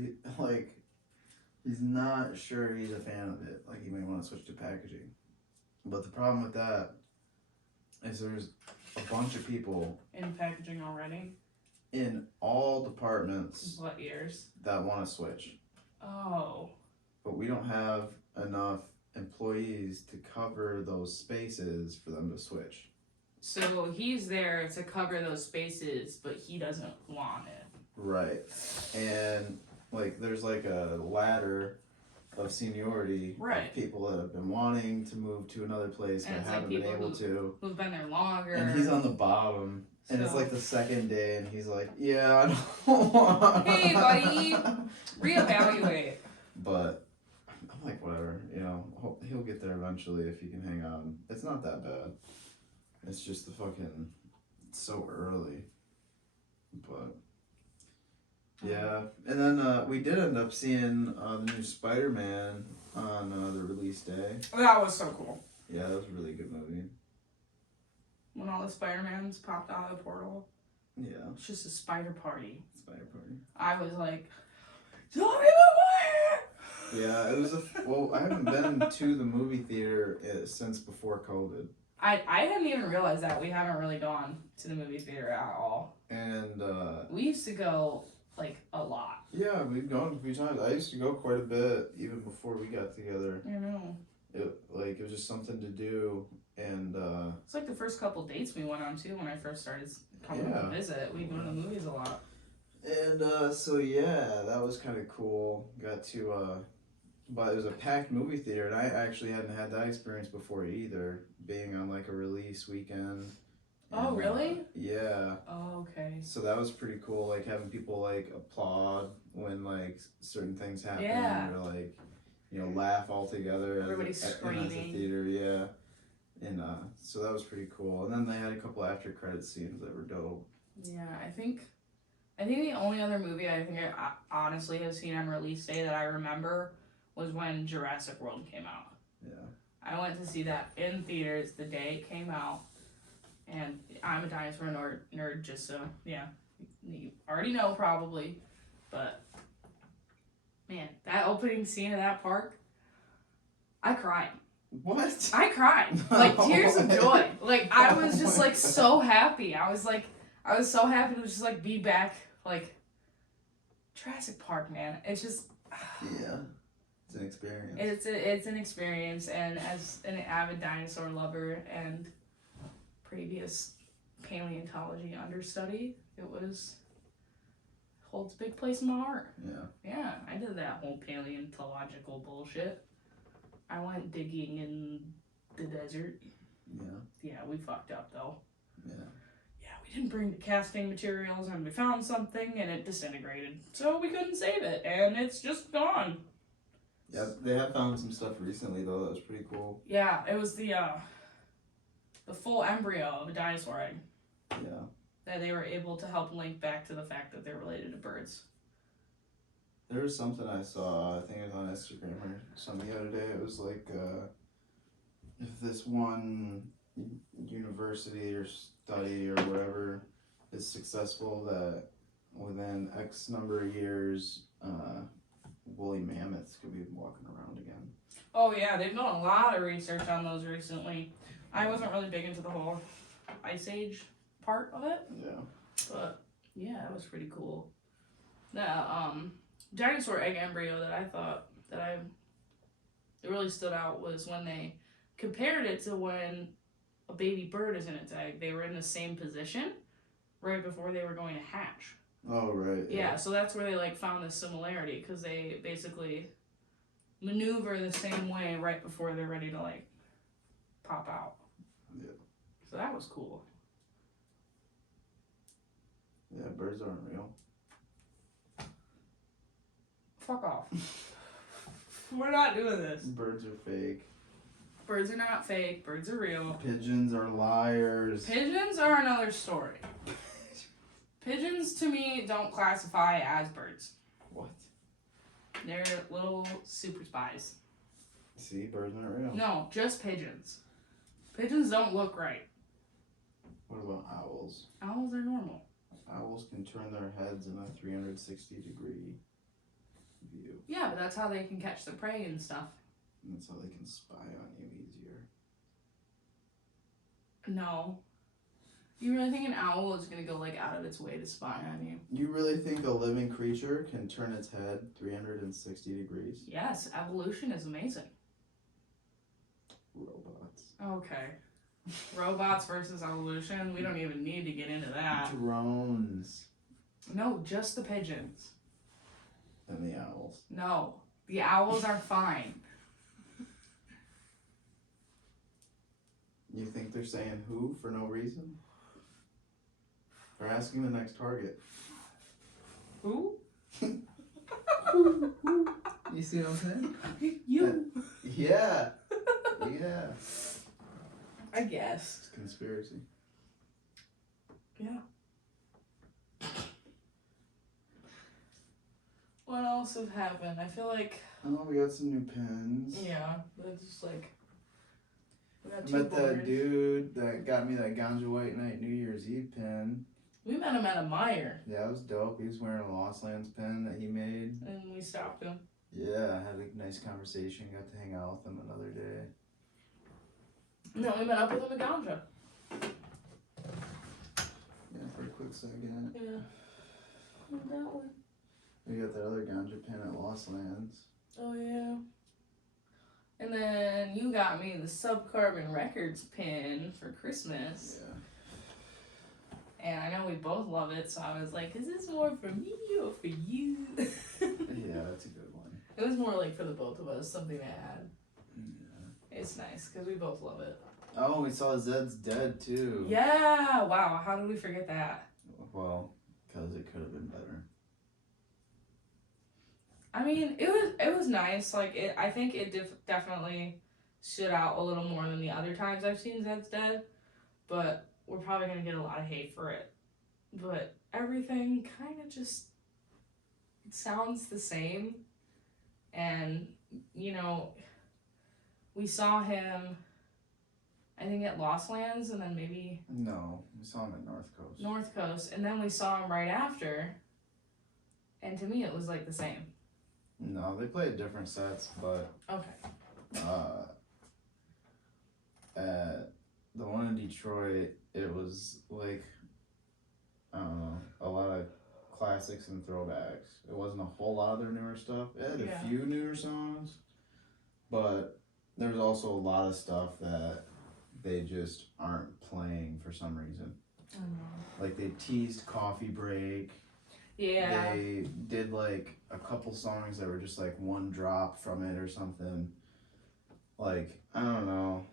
he's not sure he's a fan of it. Like, he may want to switch to packaging. But the problem with that is there's a bunch of people in packaging already in all departments. What years? That want to switch. Oh. But we don't have enough employees to cover those spaces for them to switch. So he's there to cover those spaces, but he doesn't want it. Right. And like there's like a ladder of seniority of people that have been wanting to move to another place but haven't been able to. Who've been there longer. And he's on the bottom. And it's like the second day and he's like, yeah, I don't want. Hey buddy, reevaluate. But I'm like, whatever, you know, he'll get there eventually if he can hang on. It's not that bad. It's just it's so early. But yeah, and then we did end up seeing the new Spider-Man on the release day. That was so cool. Yeah, that was a really good movie. When all the Spider-Mans popped out of the portal. Yeah. It's just a spider party. Spider party. I was like, tell me the way! Yeah, it was well, I haven't been to the movie theater since before COVID. I didn't even realize that. We haven't really gone to the movie theater at all. And we used to go like a lot. Yeah, we've gone a few times. I used to go quite a bit even before we got together. I know. It was just something to do, and it's like the first couple dates we went on too when I first started coming to visit. We go to the movies a lot. And so yeah, that was kind of cool. Got to but it was a packed movie theater, and I actually hadn't had that experience before either, being on like a release weekend. Oh, really? Yeah. Oh, okay. So that was pretty cool, like having people like applaud when like certain things happen, or like, you know, laugh all together. Everybody's screaming. As a theater, yeah. And so that was pretty cool. And then they had a couple after credit scenes that were dope. Yeah, I think the only other movie I think I honestly have seen on release day that I remember was when Jurassic World came out. Yeah. I went to see that in theaters the day it came out. And I'm a dinosaur nerd, just so, yeah. You already know, probably. But, man, that opening scene of that park, I cried. What? I cried. Like, tears of joy. Like, I was just, like, so happy. I was so happy to just, like, be back, like, Jurassic Park, man. It's just... Yeah. It's an experience. It's an experience, and as an avid dinosaur lover and previous paleontology understudy, it holds a big place in my heart. Yeah. Yeah, I did that whole paleontological bullshit. I went digging in the desert. Yeah. Yeah, we fucked up though. Yeah. Yeah, we didn't bring the casting materials, and we found something, and it disintegrated. So we couldn't save it, and it's just gone. Yeah, they have found some stuff recently though that was pretty cool. Yeah, it was the full embryo of a dinosaur egg. Yeah. That they were able to help link back to the fact that they're related to birds. There was something I saw, I think it was on Instagram or something the other day. It was like, if this one university or study or whatever is successful, that within X number of years, woolly mammoths could be walking around again. Oh yeah, they've done a lot of research on those recently. I wasn't really big into the whole Ice Age part of it. Yeah. But yeah, it was pretty cool. The dinosaur egg embryo that I thought that it really stood out was when they compared it to when a baby bird is in its egg. They were in the same position right before they were going to hatch. Oh right. Yeah, so that's where they like found the similarity, because they basically maneuver the same way right before they're ready to like pop out. Yeah. So that was cool. Yeah, birds aren't real. Fuck off. We're not doing this. Birds are fake. Birds are not fake. Birds are real. Pigeons are liars. Pigeons are another story. Pigeons, to me, don't classify as birds. What? They're little super spies. See, birds aren't real. No, just pigeons. Pigeons don't look right. What about owls? Owls are normal. Owls can turn their heads in a 360-degree view. Yeah, but that's how they can catch the prey and stuff. And that's how they can spy on you easier. No. You really think an owl is going to go, like, out of its way to spy on you? You really think a living creature can turn its head 360 degrees? Yes, evolution is amazing. Robots. Okay. Robots versus evolution? We don't even need to get into that. Drones. No, just the pigeons. And the owls. No, the owls are fine. You think they're saying who for no reason? They're asking the next target. Who? You see what I'm saying? You. Yeah. Yeah. I guess. It's a conspiracy. Yeah. What else has happened? I feel like... Oh, we got some new pens. Yeah, it's just like... We got I two met that borders. dude that got me that Ganja White Night New Year's Eve pen. We met him at a Meijer, Yeah, it was dope. He was wearing a Lost Lands pen that he made. and we stopped him. Yeah, I had a nice conversation. Got to hang out with him another day. And then we met up with him at Ganja. Yeah, for a quick second. Yeah. That one. We got that other Ganja pen at Lost Lands. Oh, yeah. And then you got me the Subcarbon Records pin for Christmas. Yeah. And I know we both love it, so I was like, is this more for me or for you? Yeah, that's a good one. It was more like for the both of us, something to add. Yeah. It's nice, because we both love it. Oh, we saw Zed's Dead too. Yeah! Wow, how did we forget that? Well, because it could have been better. I mean, it was nice. Like, I think it definitely stood out a little more than the other times I've seen Zed's Dead. But we're probably going to get a lot of hate for it. But everything kind of just sounds the same. And you know, we saw him, I think, at Lost Lands, and then maybe No, we saw him at North Coast, and then we saw him right after. And to me, it was like the same. No, they played different sets, but Okay. At the one in Detroit, it was like, I don't know, a lot of classics and throwbacks. It wasn't a whole lot of their newer stuff. It had a few newer songs, but there's also a lot of stuff that they just aren't playing for some reason. Like they teased Coffee Break. Yeah. They did like a couple songs that were just like one drop from it or something. Like, I don't know.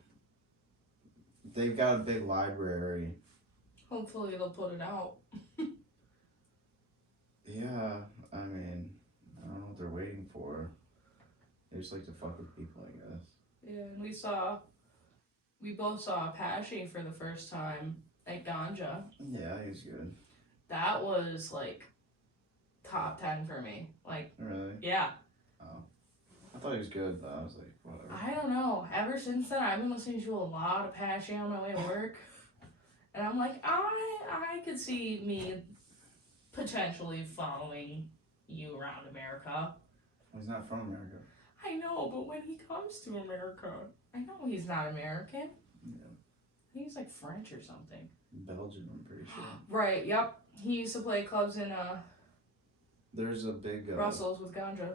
They've got a big library. Hopefully they'll put it out. Yeah, I mean, I don't know what they're waiting for. They just like to fuck with people, I guess. Yeah, and we both saw Apache for the first time at Ganja. Yeah, he's good. That was like top 10 for me. Like, really? Yeah. Oh. I thought he was good, but I was like, whatever. I don't know. Ever since then, I've been listening to a lot of Apache on my way to work. And I'm like, I could see me potentially following you around America. Well, he's not from America. I know, but when he comes to America, I know he's not American. Yeah. He's like French or something. Belgian, I'm pretty sure. Right, yep. He used to play clubs in There's a big Brussels with Ganja.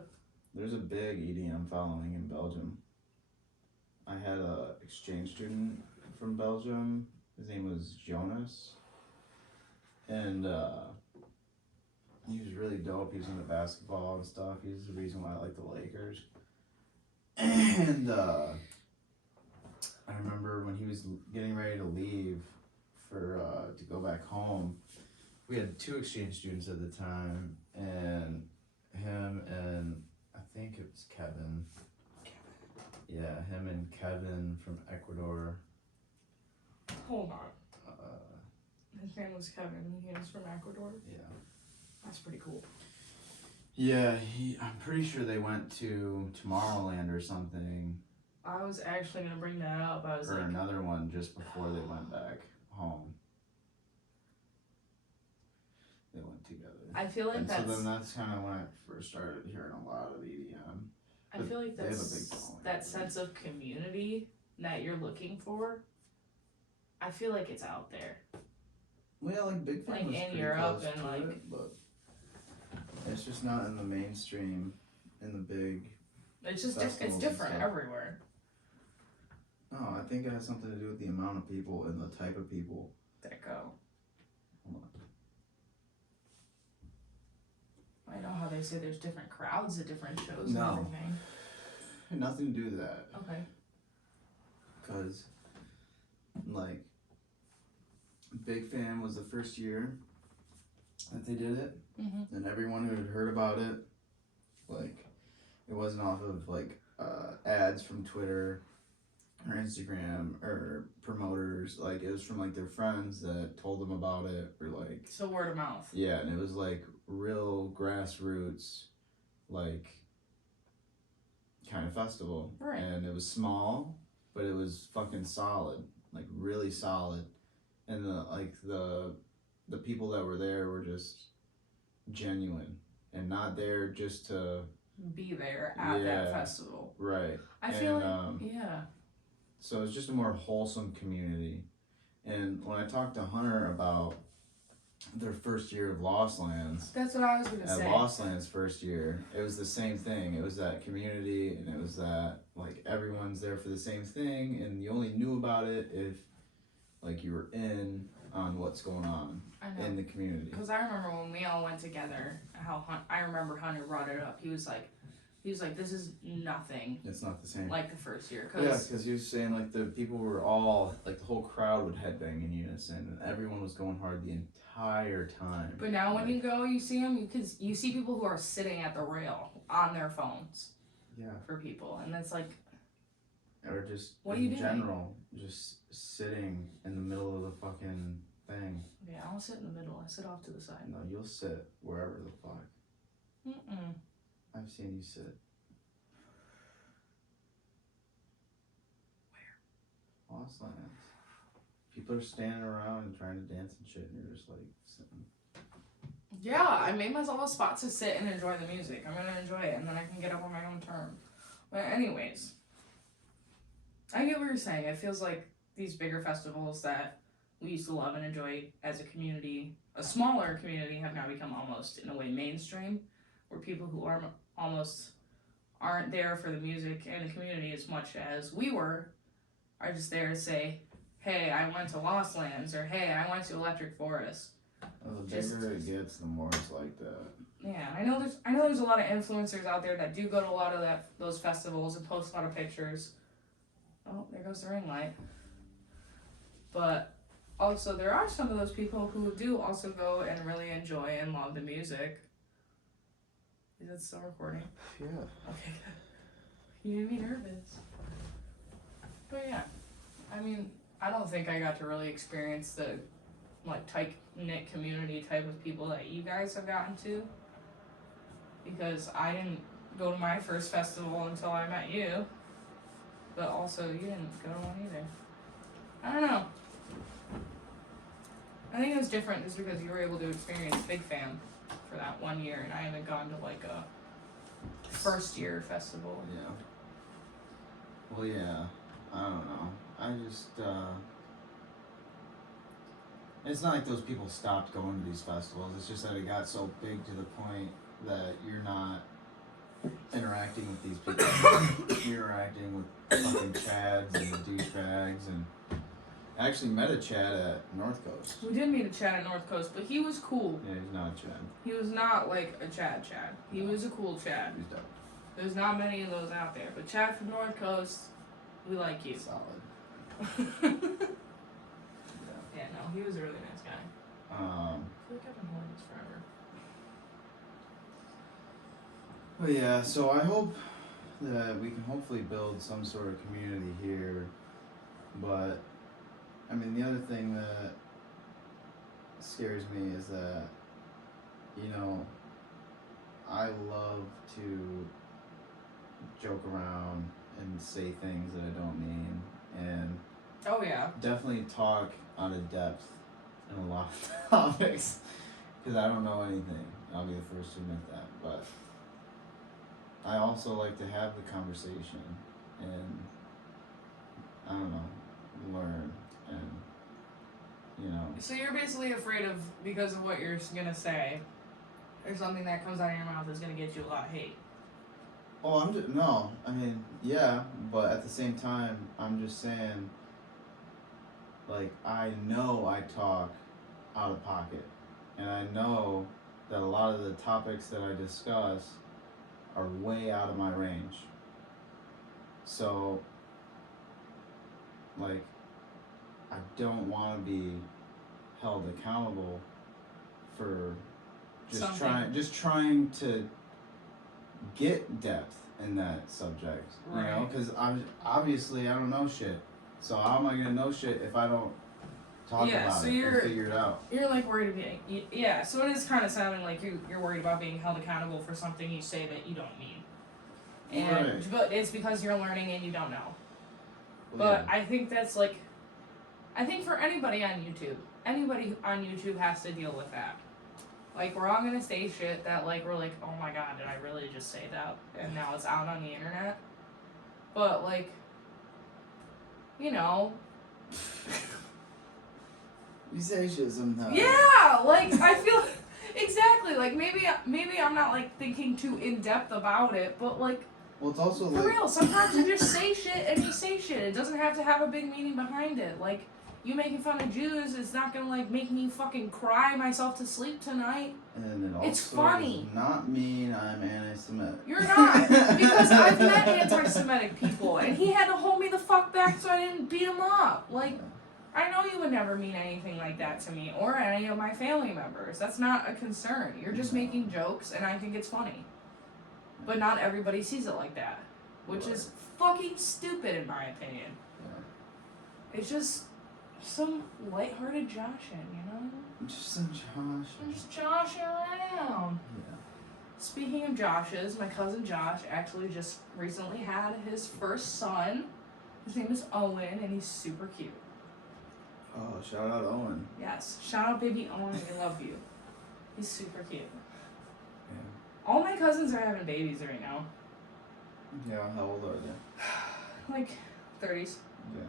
There's a big EDM following in Belgium. I had a exchange student from Belgium. His name was Jonas. And he was really dope. He was into basketball and stuff. He's the reason why I like the Lakers. And I remember when he was getting ready to leave for to go back home, we had 2 exchange students at the time, and him and I think it was Kevin. Yeah, him and Kevin from Ecuador. Hold on. His name was Kevin. He was from Ecuador. Yeah. That's pretty cool. Yeah, I'm pretty sure they went to Tomorrowland or something. I was actually gonna bring that up. I was or like, another one just before they went back home. They went together. I feel like so then that's kind of when I first started hearing a lot of EDM. I feel like that's that sense of community that you're looking for. I feel like it's out there. Well, like Big Fan was in pretty Europe close and to like, it, but it's just not in the mainstream, in the big. It's just festivals it's and different stuff. everywhere. No, I think it has something to do with the amount of people and the type of people that go. Hold on. I know how they say there's different crowds at different shows No. and everything. Nothing to do with that. Okay. Because, like, Big Fan was the first year that they did it, and everyone who had heard about it, like, it wasn't off of, like, ads from Twitter or Instagram or promoters. Like, it was from, like, their friends that told them about it, or, like... So word of mouth. Yeah, and it was, like, real grassroots, like, kind of festival. Right. And it was small, but it was fucking solid. Like, really solid. And the people that were there were just genuine and not there just to be there at that festival. Right. I feel like so it's just a more wholesome community. And when I talked to Hunter about their first year of Lost Lands, that's what I was gonna say. At Lost Lands' first year, it was the same thing. It was that community, and it was that, like, everyone's there for the same thing, and you only knew about it if, like, you were in on what's going on in the community. Because I remember when we all went together, I remember Hunter brought it up. He was like, this is nothing. It's not the same. Like the first year. Yeah, because he was saying, like, the people were all, like, the whole crowd would headbang in unison, and everyone was going hard the entire time. But now when you go, you see them, you see people who are sitting at the rail on their phones. Yeah. For people, and it's like... Or just, what are you doing? general, just sitting in the middle of the fucking thing. Yeah, I don't sit in the middle. I sit off to the side. No, you'll sit wherever the fuck. Mm-mm. I've seen you sit. Lost Lands. People are standing around and trying to dance and shit, and you're just like sitting. Yeah, I made myself a spot to sit and enjoy the music. I'm gonna enjoy it, and then I can get up on my own term. But anyways, I get what you're saying. It feels like these bigger festivals that we used to love and enjoy as a community, a smaller community, have now become almost, in a way, mainstream, where people who are almost aren't there for the music and the community as much as we were, are just there to say, hey, I went to Lost Lands, or hey, I went to Electric Forest. Well, the bigger it gets, the more it's like that. Yeah, I know there's a lot of influencers out there that do go to a lot of those festivals and post a lot of pictures. Oh, there goes the ring light. But also there are some of those people who do also go and really enjoy and love the music. Is it still recording? Yeah. Okay, good. You made me nervous. But yeah, I mean, I don't think I got to really experience the tight-knit community type of people that you guys have gotten to, because I didn't go to my first festival until I met you, but also you didn't go to one either. I don't know. I think it was different just because you were able to experience Big Fam for that 1 year, and I haven't gone to like a first year festival. Yeah. Well, yeah. I don't know. I just, it's not like those people stopped going to these festivals. It's just that it got so big to the point that you're not interacting with these people. You're interacting with fucking Chads and douchebags, and I actually met a Chad at North Coast. We did meet a Chad at North Coast, but he was cool. Yeah, he's not a Chad. He was not like a Chad. He was a cool Chad. He's dope. There's not many of those out there, but Chad from North Coast, we like you. Solid. Yeah, no, he was a really nice guy. I feel like I've been holding this forever. But yeah, so I hope that we can hopefully build some sort of community here. But I mean, the other thing that scares me is that, you know, I love to joke around and say things that I don't mean, and Oh yeah. definitely talk out of depth in a lot of topics, because I don't know anything. I'll be the first to admit that. But I also like to have the conversation and, I don't know, learn, and, you know. So you're basically afraid of, because of what you're gonna say, or something that comes out of your mouth is gonna get you a lot of hate. Oh, no, I mean, yeah, but at the same time, I'm just saying, like, I know I talk out of pocket, and I know that a lot of the topics that I discuss are way out of my range. So, like, I don't want to be held accountable for just trying to get depth in that subject, you know, because obviously I don't know shit. So how am I gonna know shit if I don't talk about it and figure it out? You're like worried of being, yeah. So it is kind of sounding like you're worried about being held accountable for something you say that you don't mean, and right. But it's because you're learning and you don't know. Well, But yeah. I think that's I think for anybody on YouTube has to deal with that. Like, we're all gonna say shit that, like, we're like, oh my god, did I really just say that? And now it's out on the internet. But, like, you know. You say shit sometimes. Yeah! Like, I feel. Exactly. Like, maybe I'm not, like, thinking too in-depth about it, but, like. Well, it's also for real, sometimes you just say shit and you say shit. It doesn't have to have a big meaning behind it. Like, you making fun of Jews is not gonna, like, make me fucking cry myself to sleep tonight. And it also It's funny. does not mean I'm anti-Semitic. You're not. Because I've met anti-Semitic people, and he had to hold me the fuck back so I didn't beat him up. Like, I know you would never mean anything like that to me, or any of my family members. That's not a concern. You're just making jokes, and I think it's funny. But not everybody sees it like that. Which is fucking stupid, in my opinion. Yeah. It's just some lighthearted joshing, you know? Just some Josh. I'm just joshing around. Yeah. Speaking of Joshes, my cousin Josh actually just recently had his first son. His name is Owen, and he's super cute. Oh, shout out Owen. Yes. Shout out baby Owen, we love you. He's super cute. Yeah. All my cousins are having babies right now. Yeah, how old are they? Like 30s, Yeah.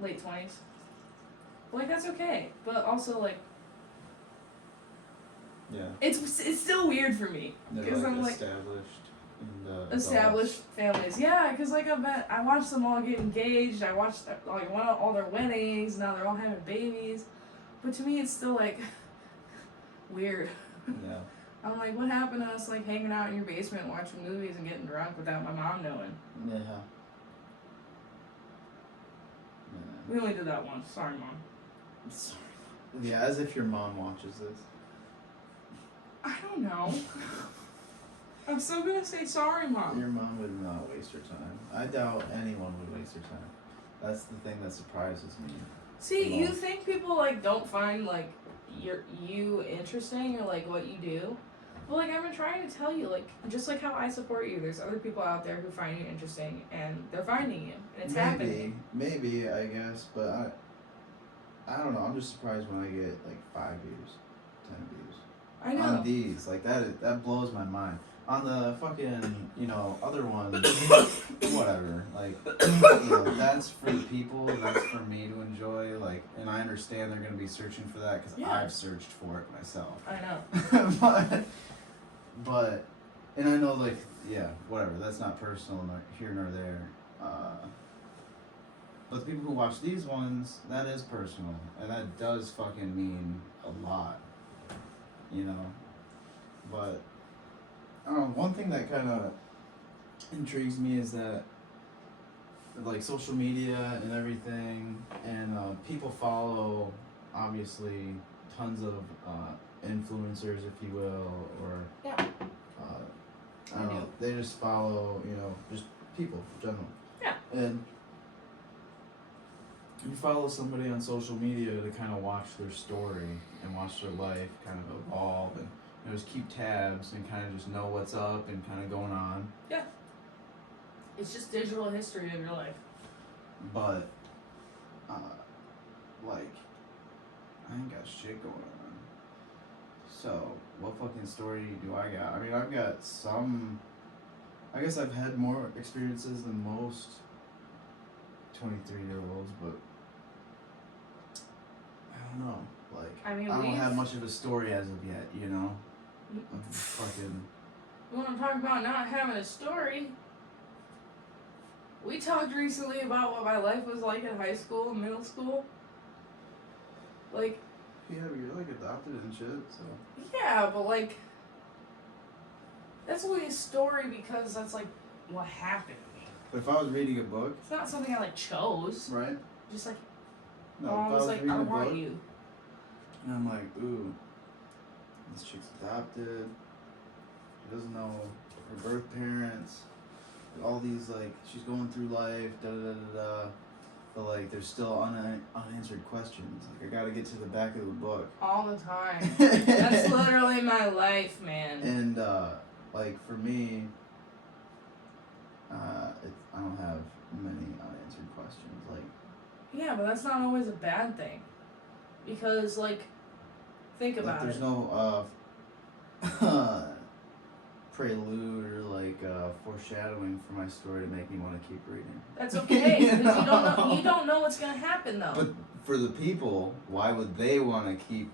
late 20s. But like that's okay. But also like Yeah. it's still weird for me. They're Because like I'm like established in the established families. Yeah, because like I watched them all get engaged. I watched like all their weddings. Now they're all having babies. But to me, it's still like weird. Yeah. I'm like, what happened to us like hanging out in your basement watching movies and getting drunk without my mom knowing? Yeah. We only did that once. Sorry, Mom. Sorry. Yeah, as if your mom watches this. I don't know. I'm still gonna say sorry, Mom. Your mom would not waste her time. I doubt anyone would waste her time. That's the thing that surprises me. See, you think people like don't find like you interesting or like what you do? Well, like I've been trying to tell you, like just like how I support you, there's other people out there who find you interesting and they're finding you and it's happening. Maybe, I guess, but I don't know. I'm just surprised when I get like 5 views, 10 views. I know. On these, like that blows my mind. On the fucking, other ones, whatever. Like, that's for the people. That's for me to enjoy. Like, and I understand they're gonna be searching for that because I've searched for it myself. I know. but, and I know, like, yeah, whatever. That's not personal, nor here nor there. But the people who watch these ones, that is personal, and that does fucking mean a lot. But I don't know, one thing that kind of intrigues me is that like social media and everything, and people follow obviously tons of influencers, if you will, or I don't know, they just follow just people in general. Yeah. And you follow somebody on social media to kind of watch their story and watch their life kind of evolve and just keep tabs and kind of just know what's up and kind of going on. Yeah. It's just digital history of your life. But, like, I ain't got shit going on. So, what fucking story do I got? I mean, I've got some. I guess I've had more experiences than most 23-year-olds, but I don't know. Like, I mean, I don't have much of a story as of yet, I'm fucking. You want to talk about not having a story? We talked recently about what my life was like in high school and middle school. Like. Yeah, but you're like adopted and shit, so. Yeah, but like. That's only a story because that's like what happened to me. But if I was reading a book. It's not something I like chose. Right? Just like. No, Mom if I was was like, reading I a want book, you. and I'm like, ooh, this chick's adopted. She doesn't know her birth parents. All these, like, she's going through life, da-da-da-da-da. But, like, there's still unanswered questions. Like, I gotta get to the back of the book. All the time. That's literally my life, man. And, like, for me, I don't have many unanswered questions. Like, yeah, but that's not always a bad thing. Because, like, think about there's it. no, prelude or like foreshadowing for my story to make me want to keep reading. That's okay, because you don't know what's gonna happen though. But for the people, why would they want to keep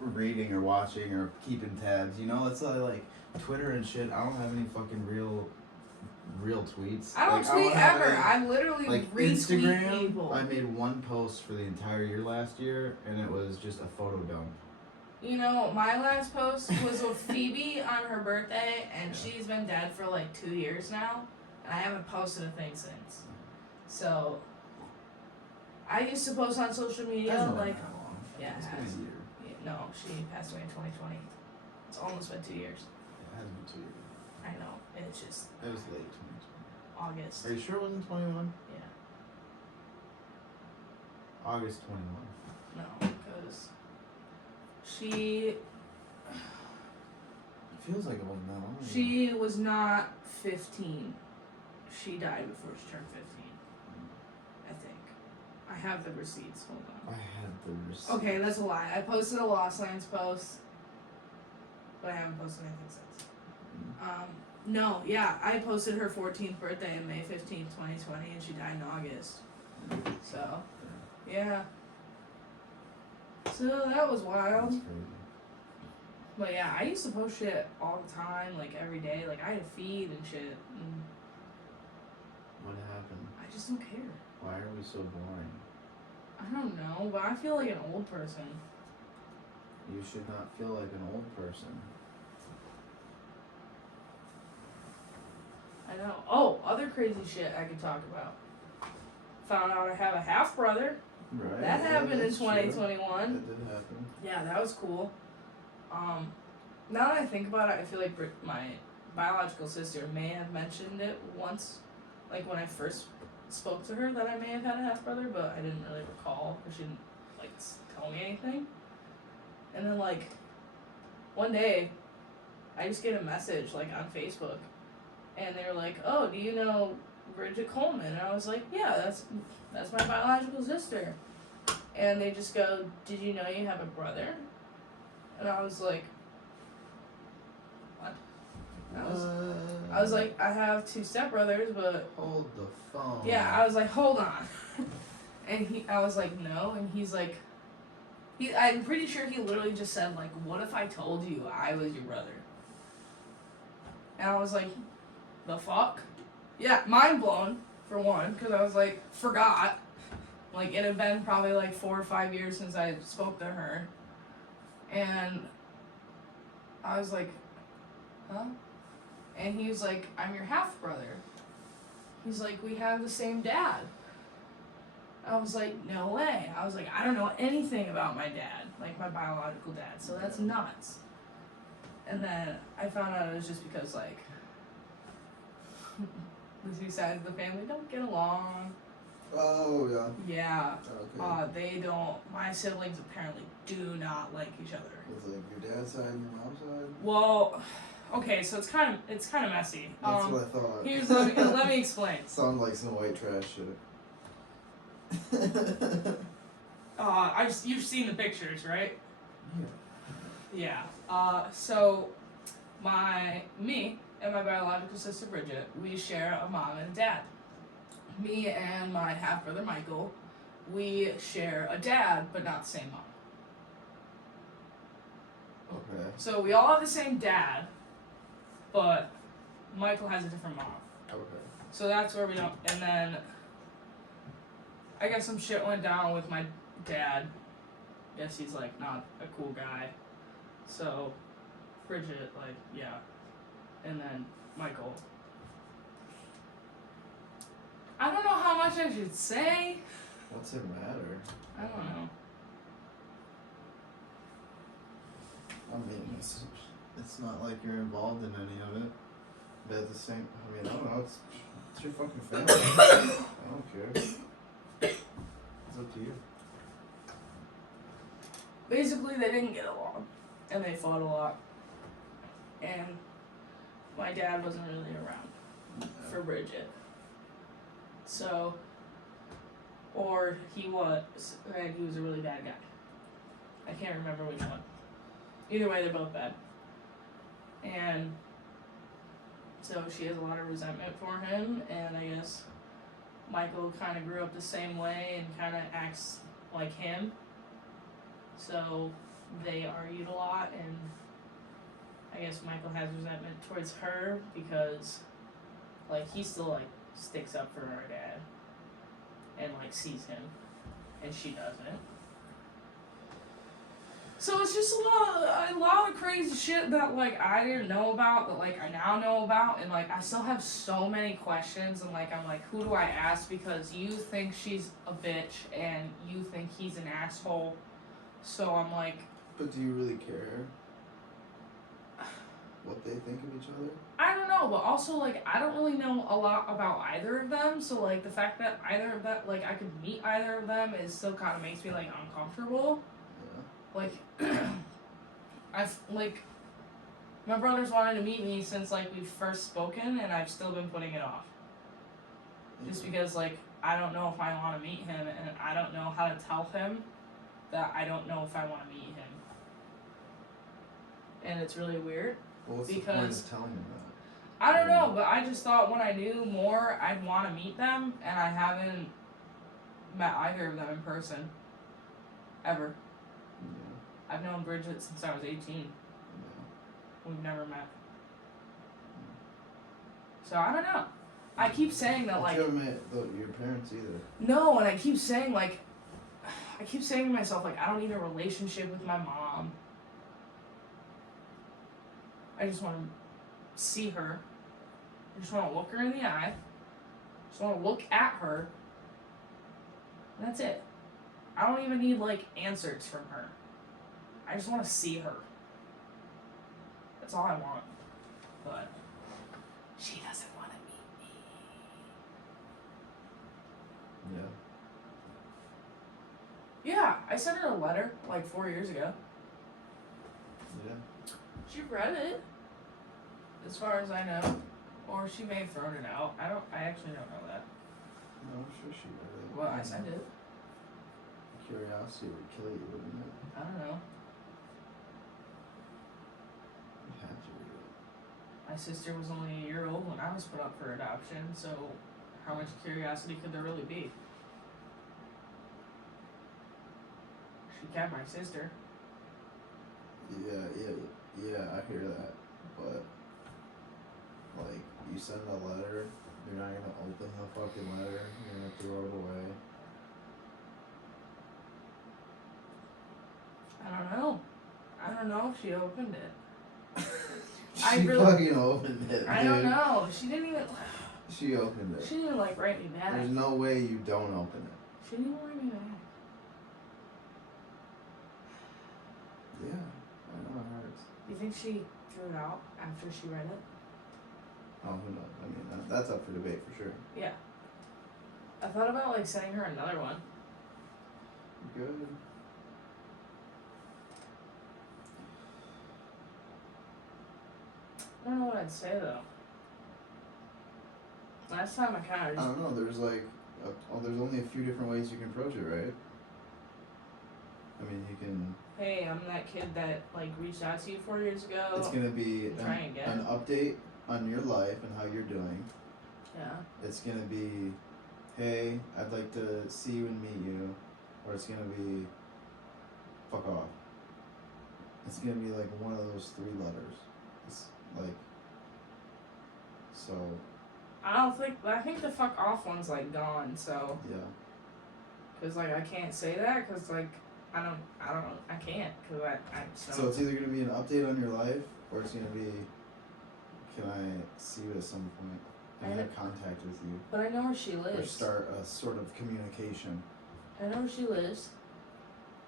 reading or watching or keeping tabs? It's like Twitter and shit. I don't have any fucking real tweets. I don't tweet ever. I literally like retweet Instagram, people. I made one post for the entire year last year, and it was just a photo dump. My last post was with Phoebe on her birthday, and she's been dead for like 2 years now, and I haven't posted a thing since. So, I used to post on social media, Hasn't like, been that long. yeah, It's been a year. Yeah, no, she passed away in 2020. It's almost been 2 years. It hasn't been 2 years. I know, it's just It was late 2020. August. Are you sure it wasn't 21? Yeah. August 21. No, because she It feels like it wasn't that long ago. She was not 15. She died before she turned 15. I have the receipts. Hold on. I had the receipts. Okay, that's a lie. I posted a Lost Lands post, but I haven't posted anything since. No, yeah, I posted her 14th birthday on May 15th, 2020, and she died in August. So, yeah. So that was wild. That's crazy. But yeah, I used to post shit all the time, like every day. Like I had a feed and shit. And What happened? I just don't care. Why are we so boring? I don't know, but I feel like an old person. You should not feel like an old person. I know. Oh, other crazy shit I could talk about. Found out I have a half brother. Right. That happened in that's true. 2021. That did happen. Yeah, that was cool. Now that I think about it, I feel like my biological sister may have mentioned it once, like when I first spoke to her, that I may have had a half brother, but I didn't really recall, or she didn't like tell me anything. And then like one day, I just get a message like on Facebook, and they were like, "Oh, do you know Bridget Coleman?" And I was like, "Yeah, that's my biological sister." And they just go, "Did you know you have a brother?" And I was like, "What?" I was like, "I have 2 stepbrothers, but..." Hold the phone. Yeah, I was like, "Hold on." And I was like, "No," and he's like, I'm pretty sure he literally just said like, "What if I told you I was your brother?" And I was like, "The fuck?" Yeah, mind blown, for one, because I was like, forgot. Like, it had been probably like 4 or 5 years since I spoke to her. And I was like, huh? And he was like, "I'm your half brother." He's like, "We have the same dad." I was like, "No way." I was like, "I don't know anything about my dad, like my biological dad, so that's nuts." And then I found out it was just because, like, the 2 sides of the family don't get along. Oh, yeah. Yeah. Okay. They don't. My siblings apparently do not like each other. With like your dad's side and your mom's side? Well, okay, so it's kind of messy. That's what I thought. Let me explain. Sounds like some white trash shit. You've seen the pictures, right? Yeah. Yeah. So me and my biological sister Bridget, we share a mom and a dad. Me and my half brother Michael, we share a dad, but not the same mom. Okay. So we all have the same dad, but Michael has a different mom. Okay. So that's where we don't. And then I guess some shit went down with my dad. Guess he's like not a cool guy. So Bridget, like, yeah. And then Michael. I don't know how much I should say. What's it matter? I don't know. I mean, it's not like you're involved in any of it. But at the same, I mean, I don't know. It's your fucking family. I don't care. It's up to you. Basically, they didn't get along, and they fought a lot. And my dad wasn't really around for Bridget. So, or he was, and he was a really bad guy. I can't remember which one. Either way, they're both bad. And so she has a lot of resentment for him, and I guess Michael kind of grew up the same way and kind of acts like him. So they argued a lot, and I guess Michael has resentment towards her because, like, he still, like, sticks up for our dad and, like, sees him, and she doesn't. So it's just a lot of crazy shit that, like, I didn't know about, that, like, I now know about, and, like, I still have so many questions, and, like, I'm like, who do I ask, because you think she's a bitch, and you think he's an asshole, so I'm like... But do you really care what they think of each other? I don't know, but also, like, I don't really know a lot about either of them, so, like, the fact that either of them, like, I could meet either of them is still kind of makes me, like, uncomfortable. Yeah. Like, like, my brother's wanted to meet me since, like, we've first spoken, and I've still been putting it off. Just because, like, I don't know if I want to meet him, and I don't know how to tell him that I don't know if I want to meet him. And it's really weird. Well, what's the point of telling him that? I don't know, but I just thought when I knew more, I'd want to meet them, and I haven't met either of them in person. Ever. Yeah. I've known Bridget since I was 18. Yeah. We've never met. So I don't know. I keep saying that, like... You haven't met your parents either. No, and I keep saying, like... I keep saying to myself, like, I don't need a relationship with my mom. I just want to see her. I just want to look her in the eye. I just want to look at her. And that's it. I don't even need, like, answers from her. I just want to see her. That's all I want. But she doesn't want to meet me. Yeah. Yeah, I sent her a letter, like, 4 years ago. Yeah. She read it, as far as I know. Or she may have thrown it out. I actually don't know that. No, I'm sure she read it. Well, I sent it. Curiosity would kill you, wouldn't it? I don't know. You had to read it. My sister was only a year old when I was put up for adoption, so how much curiosity could there really be? She kept my sister. Yeah, I hear that. But, like, you send a letter, you're not gonna open the fucking letter, you're gonna throw it away. I don't know if she opened it. She I really- fucking opened it, dude. I don't know. She didn't even. She opened it. She didn't even, like, write me back. There's no way you don't open it. She didn't even write me back. Yeah, I know it hurts. You think she threw it out after she read it? Oh, who knows? I mean, that's up for debate for sure. Yeah. I thought about, like, sending her another one. Good. I don't know what I'd say, though. Last time I kind of I just... don't know. There's like, there's only a few different ways you can approach it, right? I mean, you can. Hey, I'm that kid that, like, reached out to you 4 years ago. It's gonna be Try again. an update on your life and how you're doing. Yeah. It's gonna be, hey, I'd like to see you and meet you, or it's gonna be, fuck off. It's gonna be like one of those 3 letters. It's like, so. I think the fuck off one's, like, gone, so. Yeah. Cause, like, I can't say that, cause, like, I can't, cause So it's either gonna be an update on your life, or it's gonna be, can I see you at some point? Can I have contact with you? But I know where she Or lives. start a sort of communication. I know where she lives.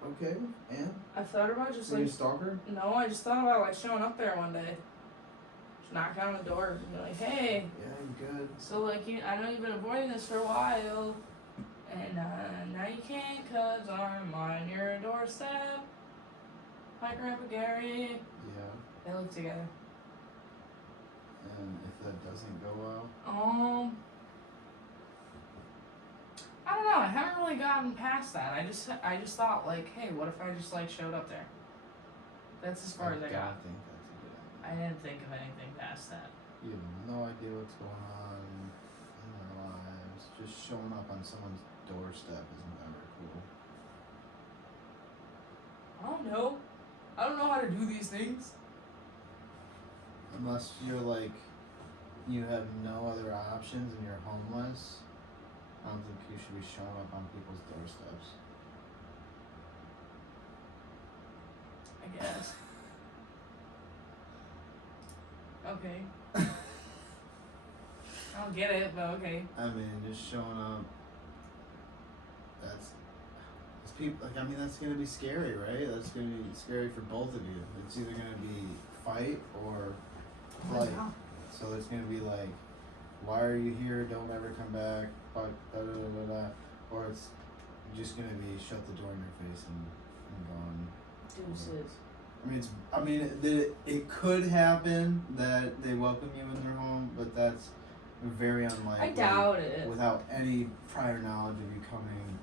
Okay, and? I thought about just, Are you a like, stalker? no, I just thought about, like, showing up there one day. Just knock on the door and be like, hey. Yeah, I'm good. So, like, I know you've been avoiding this for a while. And now you can't, cause I'm on your doorstep. Hi, Grandpa Gary. Yeah, They live together. and if that doesn't go well? I don't know. I haven't really gotten past that. I just thought, like, hey, what if I just, like, showed up there? That's as far as I got. don't think that's a good idea. I didn't think of anything past that. You have no idea what's going on in their lives. Just showing up on someone's doorstep isn't ever cool. I don't know. I don't know how to do these things. Unless you're like, you have no other options and you're homeless, I don't think you should be showing up on people's doorsteps. I guess. Okay. I don't get it, but okay. I mean, just showing up, that's people, like, I mean, that's gonna be scary, right? That's gonna be scary for both of you. It's either gonna be fight or flight. Yeah. So it's gonna be like, why are you here? Don't ever come back. Fuck, da da da da da. Or it's just gonna be shut the door in your face and gone. Deuces. It could happen that they welcome you in their home, but that's very unlikely. I doubt it. Without any prior knowledge of you coming,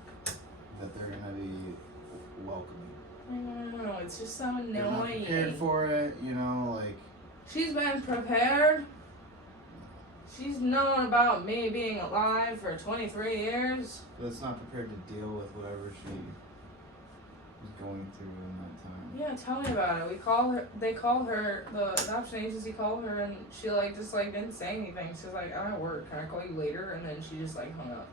that they're gonna be welcoming. I know, it's just so They're not annoying. prepared for it, you know, like. She's been prepared. She's known about me being alive for 23 years. But it's not prepared to deal with whatever she was going through in that time. Yeah, tell me about it. They called her, the adoption agency called her, and she just didn't say anything. She was like, I'm at work, can I call you later? And then she just hung up.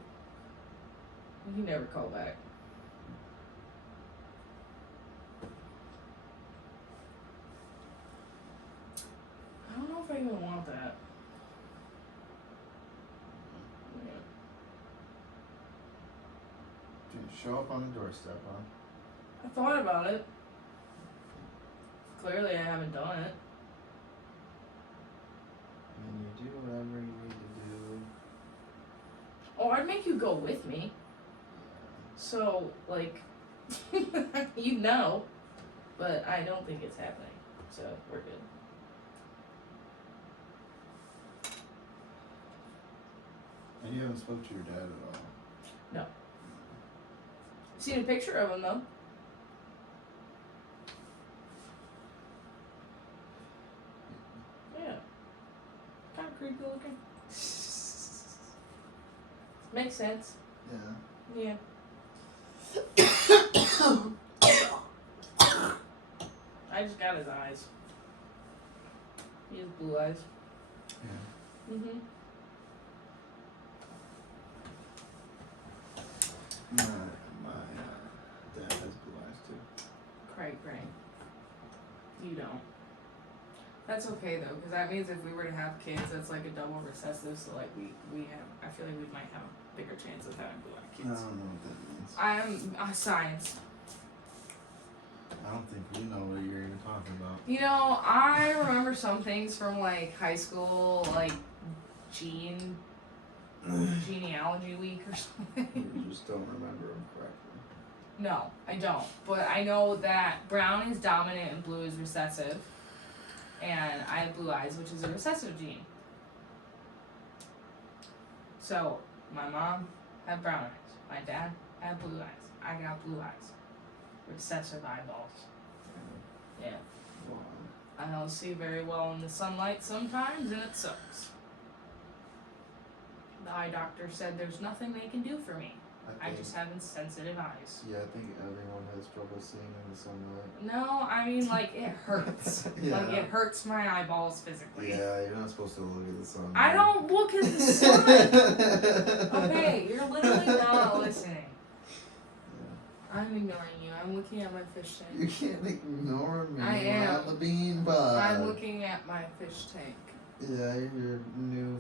He never called back. I don't know if I even want that. Yeah. Didn't show up on the doorstep, huh? I thought about it. Clearly, I haven't done it. And you do whatever you need to do. Oh, I'd make you go with me. So, you know. But I don't think it's happening. So, we're good. And you haven't spoke to your dad at all? No. Seen a picture of him, though. Yeah. Kind of creepy looking. Makes sense. Yeah. Yeah. I just got his eyes. He has blue eyes. Yeah. Mm-hmm. My dad has blue eyes too. Great. You don't. That's okay though, because that means if we were to have kids, that's a double recessive. So we have. I feel like we might have a bigger chance of having blue eyed I kids. don't know what that means. I'm science. I don't think we know what you're even talking about. I remember some things from high school, genealogy week or something. You just don't remember them correctly. No, I don't. But I know that brown is dominant and blue is recessive. And I have blue eyes, which is a recessive gene. So, my mom had brown eyes. My dad had blue eyes. I got blue eyes. Recessive eyeballs. Yeah. Wow. I don't see very well in the sunlight sometimes, and it sucks. The eye doctor said there's nothing they can do for me. I just have insensitive eyes. Yeah, I think everyone has trouble seeing in the sunlight. No, I mean, it hurts. Yeah. It hurts my eyeballs physically. Yeah, you're not supposed to look at the sun. I don't look at the sun! Okay, you're literally not listening. Yeah. I'm ignoring you. I'm looking at my fish tank. You can't ignore me. I am. I'm the bean bug. I'm looking at my fish tank. Yeah, your new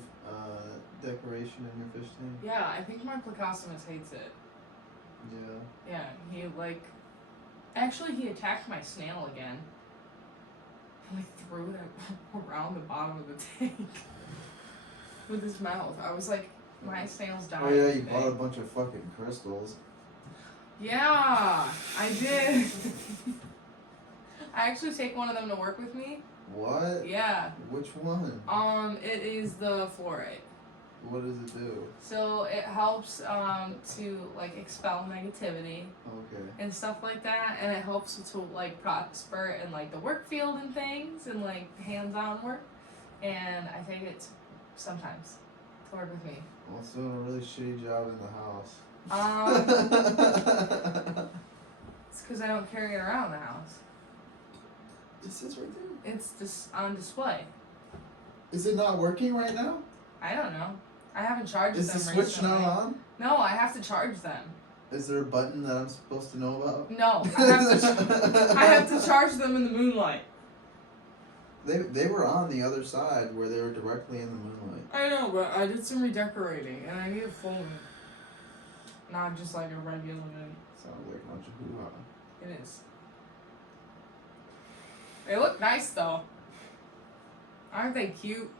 decoration in your fish tank. Yeah, I think my Plecostomus hates it. Yeah. Yeah, he actually he attacked my snail again. He threw it around the bottom of the tank with his mouth. I was like, my snail's dying. Oh yeah, you today. bought a bunch of fucking crystals. Yeah, I did. I actually take one of them to work with me. What? Yeah. Which one? It is the fluorite. What does it do? So it helps to expel negativity Okay. and stuff like that, and it helps to prosper in the work field and things and hands-on work. And I take it sometimes to work with me. Also, doing a really shitty job in the house. It's because I don't carry it around the house. It says right there. It's on display. Is it not working right now? I don't know. I haven't charged Is them the switch recently. not on? No, I have to charge them. Is there a button that I'm supposed to know about? No, I have to charge them in the moonlight. They were on the other side where they were directly in the moonlight. I know, but I did some redecorating, and I need a full moon. Not just a regular moon. Sounds like a bunch of hoo-ha. It is. They look nice, though. Aren't they cute?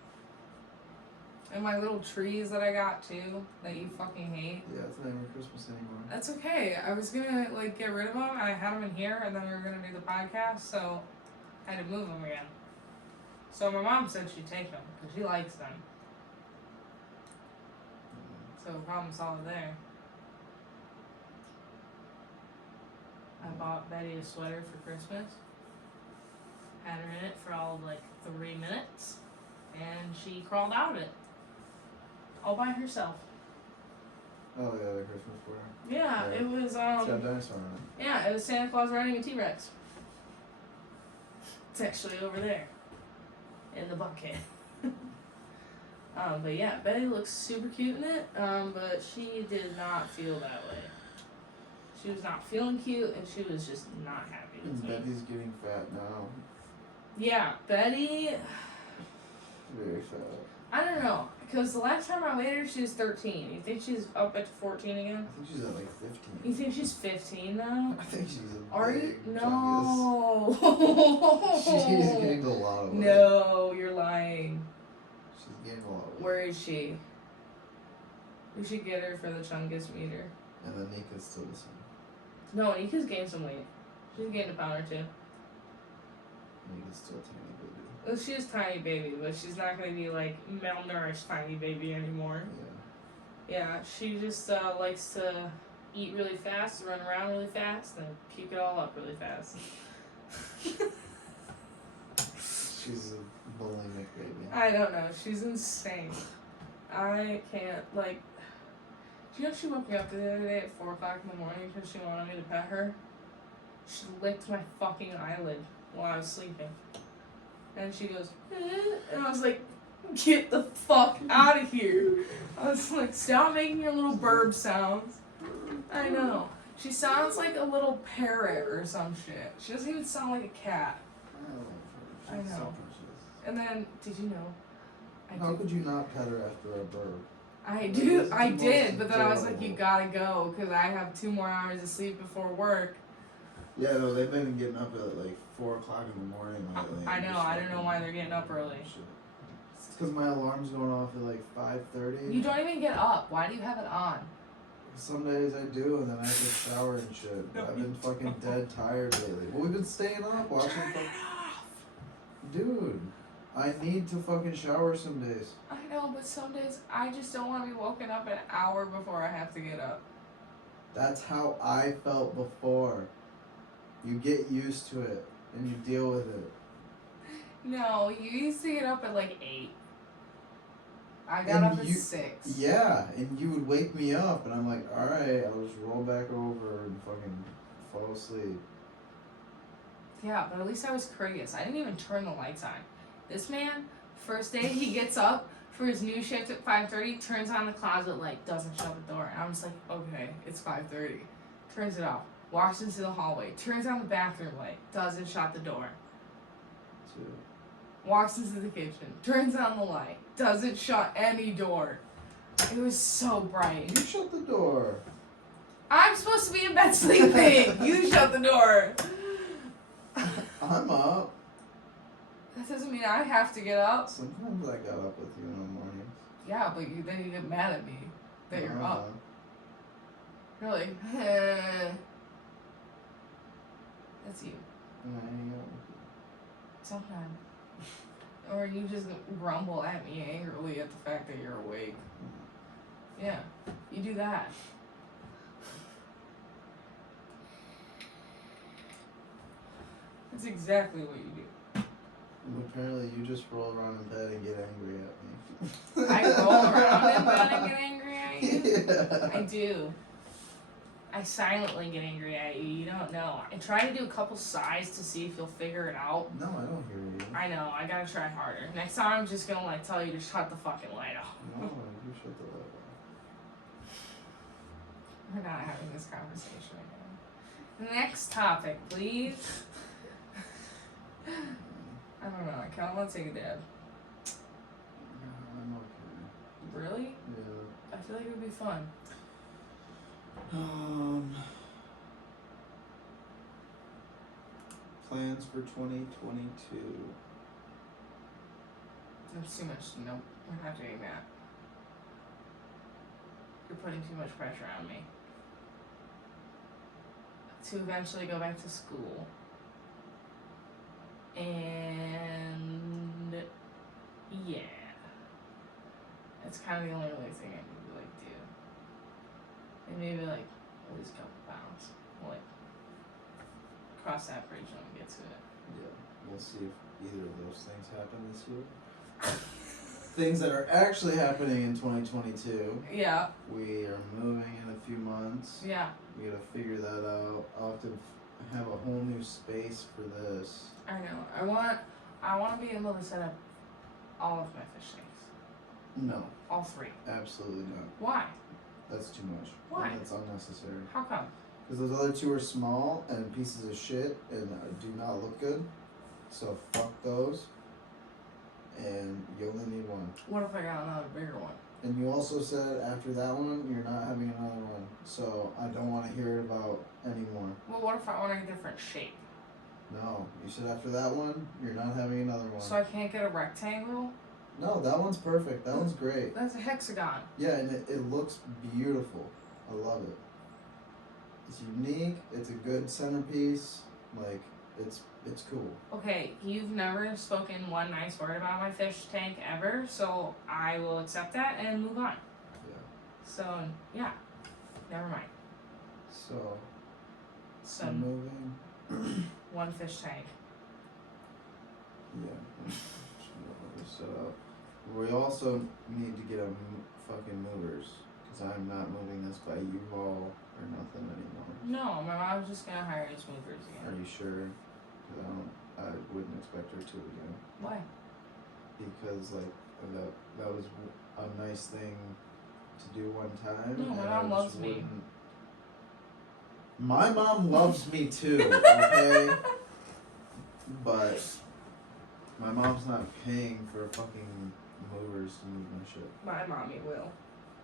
And my little trees that I got, too, that you fucking hate. Yeah, it's not even Christmas anymore. That's okay. I was gonna, get rid of them, and I had them in here, and then we were gonna do the podcast, so I had to move them again. So my mom said she'd take them, because she likes them. So problem solved there. I bought Betty a sweater for Christmas. Had her in it for all of like 3 minutes. And she crawled out of it. All by herself. Oh yeah, the Christmas sweater. Yeah, Yeah. it was It's got a dinosaur on it. yeah, it was Santa Claus riding a T-Rex. It's actually over there. In the bucket. But yeah, Betty looks super cute in it, but she did not feel that way. She was not feeling cute, and she was just not happy with me. Betty's getting fat now. Yeah, Betty, Very fat. I don't know, because the last time I weighed her, she was 13. You think she's up at 14 again? I think she's at like 15. You think she's 15 now? I think she's a Are you? big No. She's gained a lot of weight. No, you're lying. She's gained a lot of weight. Where is she? We should get her for the Chungus meter. And then Nika's still the same. No, Nika's gained some weight. She's gained a pound or two. Nika's still a tiny baby. Well, she's a tiny baby, but she's not going to be like malnourished tiny baby anymore. Yeah. Yeah, she just likes to eat really fast, run around really fast, and puke it all up really fast. She's a bulimic baby. I don't know. She's insane. I can't, like... Do you know she woke me up the other day at 4 o'clock in the morning because she wanted me to pet her? She licked my fucking eyelid while I was sleeping. And she goes, eh, and I was like, get the fuck out of here. I was like, stop making your little burb sounds. I know. She sounds like a little parrot or some shit. She doesn't even sound like a cat. I know. So And then, did you know? How could you not pet her after a bird? I It's did, but then I was like, adorable. you gotta go, because I have 2 more hours of sleep before work. Yeah, no, they've been getting up at like 4 o'clock in the morning lately. I know, I don't know why they're getting up early. It's because my alarm's going off at like 5:30. You don't even get up. Why do you have it on? Some days I do, and then I have to shower and shit. No, I've been fucking dead tired lately. Well, we've been staying up watching. Dude, I need to fucking shower some days. I know, but some days I just don't want to be woken up an hour before I have to get up. That's how I felt before. You get used to it, and you deal with it. No, you used to get up at like 8. I got up at 6. Yeah, and you would wake me up, and I'm like, alright, I'll just roll back over and fucking fall asleep. Yeah, but at least I was courteous. I didn't even turn the lights on. This man, first day he gets up for his new shift at 5:30, turns on the closet light, doesn't shut the door. And I'm just like, okay, it's 5:30. Turns it off, walks into the hallway, turns on the bathroom light, doesn't shut the door. Too. Walks into the kitchen, turns on the light, doesn't shut any door. It was so bright. You shut the door. I'm supposed to be in bed sleeping. You shut the door. I'm up. That doesn't mean I have to get up. Sometimes I got up with you in the morning. Yeah, but then you get mad at me that you're up. You're like, that's you. And I hang out with you. Sometimes. Or you just grumble at me angrily at the fact that you're awake. Yeah, you do that. That's exactly what you do. And apparently you just roll around in bed and get angry at me. I roll around in bed and get angry at you? Yeah. I do. I silently get angry at you. You don't know. I try to do a couple sighs to see if you'll figure it out. No, I don't hear you. I know. I gotta try harder. Next time I'm just gonna like tell you to shut the fucking light off. No, you shut the light off. We're not having this conversation again. Next topic, please. I don't know. I kind of want to take a dab. I'm okay. Really? Yeah. I feel like it would be fun. Plans for 2022. That's too much. Nope. We're not doing that. You're putting too much pressure on me. To eventually go back to school. And yeah. That's kind of the only really thing I can like do. And maybe like at least a couple pounds. We'll like cross that bridge when we get to it. Yeah, we'll see if either of those things happen this year. Things that are actually happening in 2022. Yeah. We are moving in a few months. Yeah. We gotta figure that out. I'll have to have a whole new space for this. I know. I want to be able to set up all of my fish tanks. No, All 3. absolutely not. Why? That's too much. Why? And that's unnecessary. How come? Because those other 2 are small and pieces of shit and do not look good. So fuck those. And you only need 1. What if I got another bigger one? And you also said after that one, you're not having another one. So I don't want to hear it about anymore. Well, what if I want a different shape? No, you said after that one, you're not having another one. So I can't get a rectangle? No, that one's perfect. That one's great. That's a hexagon. Yeah, and it looks beautiful. I love it. It's unique. It's a good centerpiece. Like, it's cool. Okay, you've never spoken one nice word about my fish tank ever, so I will accept that and move on. Yeah. So, yeah. Never mind. So, So, I'm moving. 1 fish tank. Yeah. Set up. We also need to get a fucking movers, because I'm not moving this by U-Haul or nothing anymore. No, my mom's just gonna hire us movers Are again. you sure? Because I wouldn't expect her to again. Why? Because like that was a nice thing to do one time. No, my and mom I loves just me. wouldn't- My mom loves me too, okay? But my mom's not paying for fucking movers to move my shit. My mommy will.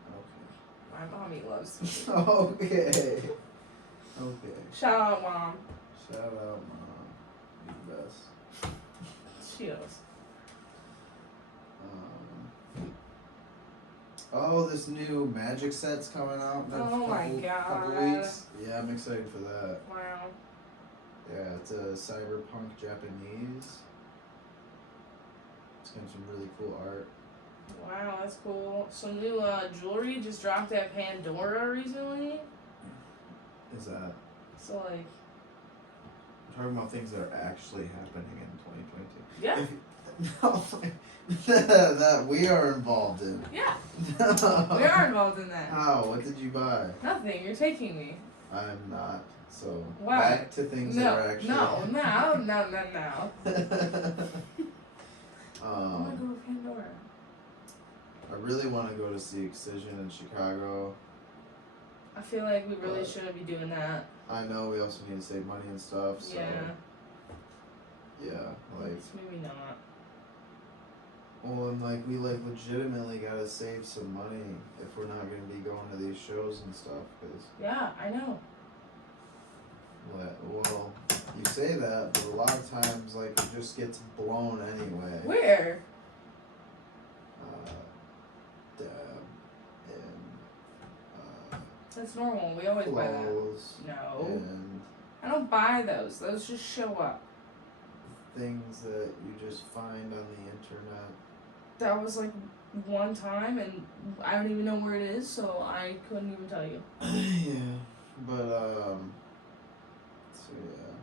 Okay. My mommy loves me. Okay. Okay. Shout out, Mom. Shout out, Mom. You're the best. She is. Oh, this new magic set's coming out in a Oh my couple God. weeks. Yeah, I'm excited for that. Wow. Yeah, it's a cyberpunk Japanese. It's got some really cool art. Wow, that's cool. Some new jewelry just dropped at Pandora recently. Is that? So, like, We're talking about things that are actually happening in 2022. yeah. No, that we are involved in. Yeah. We are involved in that. How? What did you buy? Nothing. You're taking me. I'm not. So Why? back to things that are actually. No. I want um, to go to Pandora. I really want to go to see Excision in Chicago. I feel like we really But- shouldn't be doing that. I know we also need to save money and stuff. So yeah, like. Maybe not. Well, and like we like legitimately gotta save some money if we're not gonna be going to these shows and stuff. Cause Yeah, I know. well, you say that, but a lot of times like it just gets blown anyway. Where? Dab and That's normal. We always buy that. clothes No. and I don't buy those. Those just show up. things that you just find on the internet. That was like one time, and I don't even know where it is, so I couldn't even tell you. Yeah, but so yeah.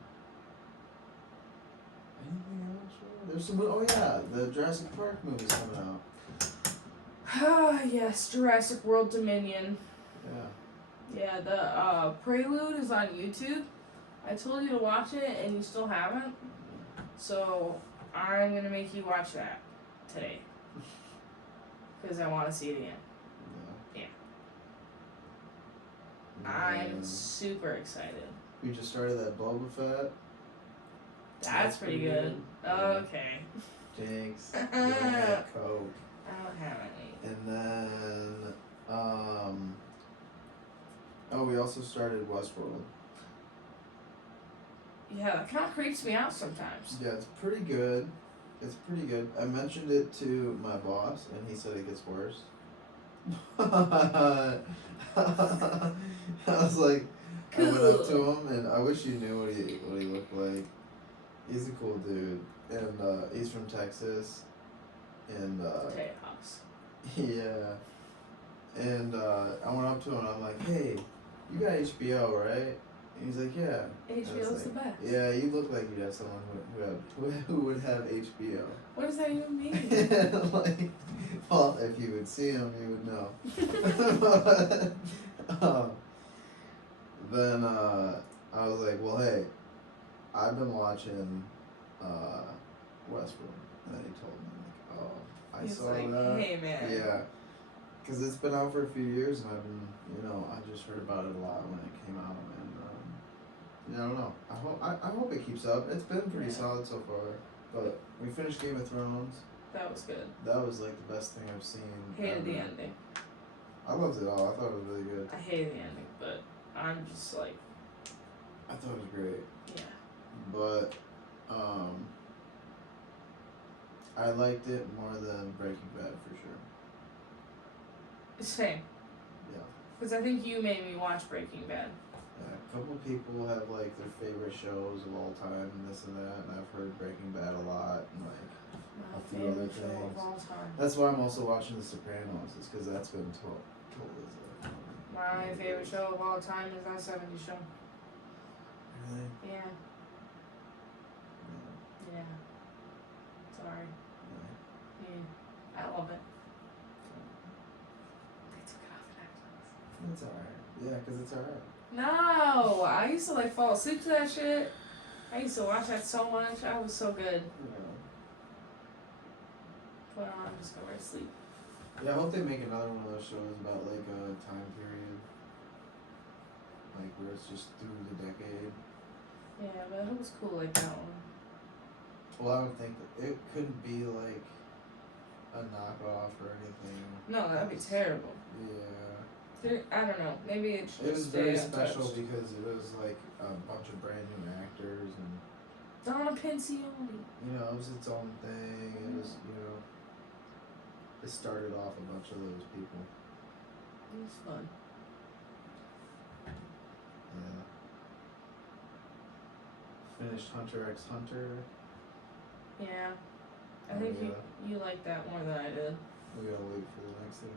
Anything else? There's some. Oh yeah, the Jurassic Park movie's coming out. Ah, yes, Jurassic World Dominion. Yeah. Yeah, the prelude is on YouTube. I told you to watch it, and you still haven't. So I'm gonna make you watch that today, because I want to see it again. Yeah. I'm And super excited. we just started that Boba Fett. That's pretty good. Yeah. Okay. Jinx. You don't like Coke. I don't have any. And then oh, we also started Westworld. Yeah, that kind of creeps me out sometimes. Yeah, it's pretty good. It's pretty good. I mentioned it to my boss, and he said it gets worse. I was like, I went up to him, and I wish you knew what he looked like. He's a cool dude, and he's from Texas, and Tejas. yeah, and I went up to him, and I'm like, hey, you got HBO, right? And he's like, yeah. HBO's the best. Yeah, you look like you'd have someone who would have HBO. What does that even mean? Like, well, if you would see him, you would know. Then I was like, well, hey, I've been watching Westworld. And then he told me, like, oh, I saw like, that. Hey, man. Yeah. Because it's been out for a few years, and I've been, I just heard about it a lot when it came out, and I don't know. I hope it keeps up. It's been pretty solid so far, but we finished Game of Thrones. That was good. That was like the best thing I've seen. Hated ever. the ending. I loved it all. I thought it was really good. I hated the ending, but I'm just like. I thought it was great. Yeah. But, I liked it more than Breaking Bad for sure. Same. Yeah. Because I think you made me watch Breaking Bad. Yeah, a couple people have like their favorite shows of all time and this and that, and I've heard Breaking Bad a lot and like My a few other favorite show things. of all time. That's why I'm also watching The Sopranos, is because that's been told as My favorite show of all time is that 70s show. Really? Yeah. Yeah. Yeah. Sorry. Yeah. Yeah. I love it. They took it off of Netflix. It's alright. Yeah, because it's alright. No! I used to like fall asleep to that shit. I used to watch that so much. I was so good. Yeah. But I'm just going to sleep. Yeah, I hope they make another one of those shows about like a time period. Like where it's just through the decade. Yeah, but it was cool like that one. Well, I don't think it couldn't be like a knockoff or anything. No, that'd be terrible. Yeah. I don't know. Maybe it should It was stay very untouched. special because it was like a bunch of brand new actors and Donna Pincioni. it was its own thing. It was it started off a bunch of those people. It was fun. Yeah. Finished Hunter x Hunter. Yeah. I think you like that more than I did. We gotta wait for the next thing.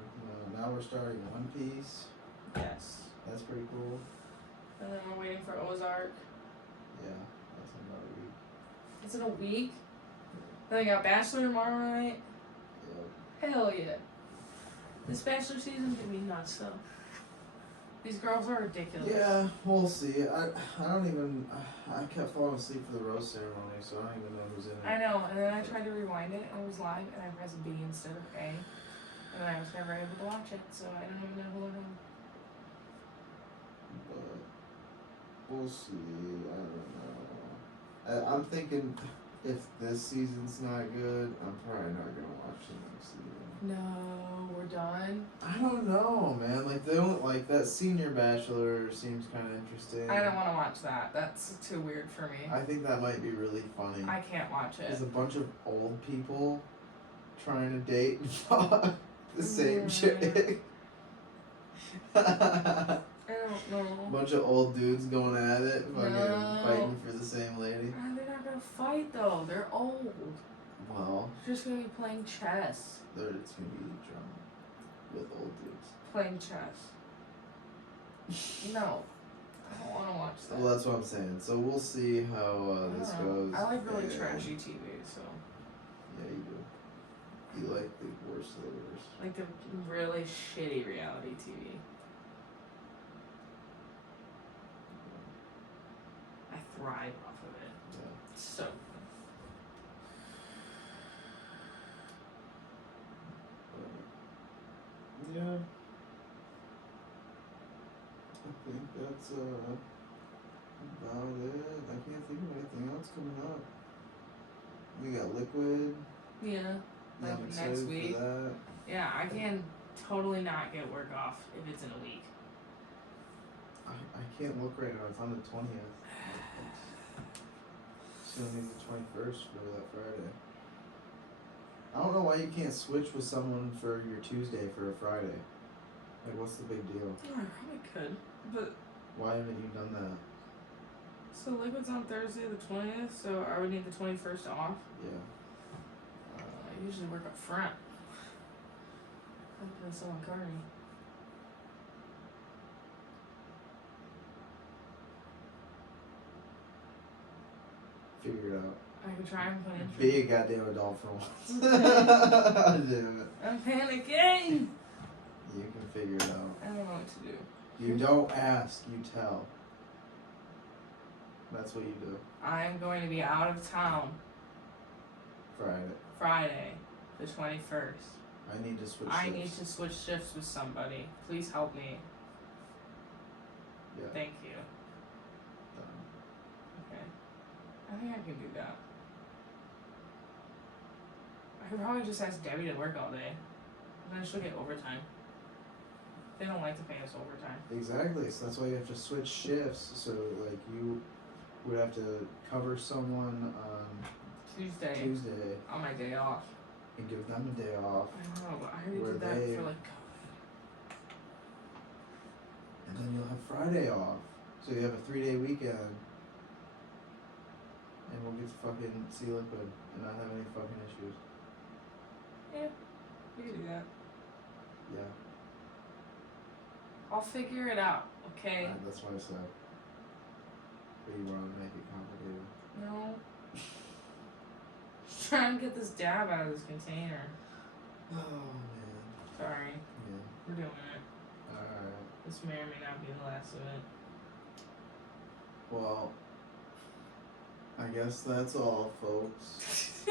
Now we're starting One Piece. Yes. That's pretty cool. And then we're waiting for Ozark. Yeah, that's in about a week. It's in a week. Then I got Bachelor tomorrow night. Yep. Hell yeah. This Bachelor season can be nuts though. These girls are ridiculous. Yeah, we'll see. I don't even. I kept falling asleep for the rose ceremony, so I don't even know who's in it. I know, and then I tried to rewind it and it was live and I pressed B instead of A. And I was never able to watch it, so I don't even know who they're on. But we'll see. I don't know. I'm thinking if this season's not good, I'm probably not gonna watch the next season. No, we're done. I don't know, man. Like they don't like that senior bachelor seems kind of interesting. I don't want to watch that. That's too weird for me. I think that might be really funny. I can't watch it. There's a bunch of old people trying to date and fuck the same chick. I don't know. Bunch of old dudes going at it, fucking No. fighting for the same lady. They're not gonna fight though. They're old. Well, They're just gonna be playing chess. it's gonna be drama with old dudes. Playing chess. No. I don't want to watch that. Well, that's what I'm saying. So we'll see how this goes. I like really and- trashy TV, so. Yeah, you do. You like the worst of the worst. Like the really shitty reality TV. I thrive off of it. Yeah. It's so good. Yeah. I think that's about it. I can't think of anything else coming up. We got Liquid. Yeah. I'm Like excited next week. for that. Yeah, I can totally not get work off if it's in a week. I can't look right now. It's on the 20th. It's gonna be the 21st for that Friday. I don't know why you can't switch with someone for your Tuesday for a Friday. Like, what's the big deal? I probably could, but Why haven't you done that? so Liquid's on Thursday the 20th, so I would need the 21st off. Yeah. I usually work up front. I'm gonna sell on Carney. Figure it out. I could try and put in. Be a goddamn adult for once. Damn it. I'm panicking. You can figure it out. I don't know what to do. You don't ask, you tell. That's what you do. I'm going to be out of town Friday, the 21st. I need to switch I shifts. need to switch shifts with somebody. Please help me. Yeah. Thank you. Done. Okay. I think I can do that. I could probably just ask Debbie to work all day. And then she'll get overtime. They don't like to pay us overtime. Exactly. So that's why you have to switch shifts. So like you would have to cover someone on Tuesday on my day off. and give them a day off. I know, but I already Where did that they- for like. And then you'll have Friday off. So you have a 3-day weekend. And we'll get to fucking see liquid and not have any fucking issues. Yeah, we can do that. Yeah. I'll figure it out, okay? That's what I said. But you want to make it complicated. No. Just trying to get this dab out of this container. Oh man. Sorry, Yeah. we're doing it. Alright. This may or may not be the last of it. Well, I guess that's all, folks.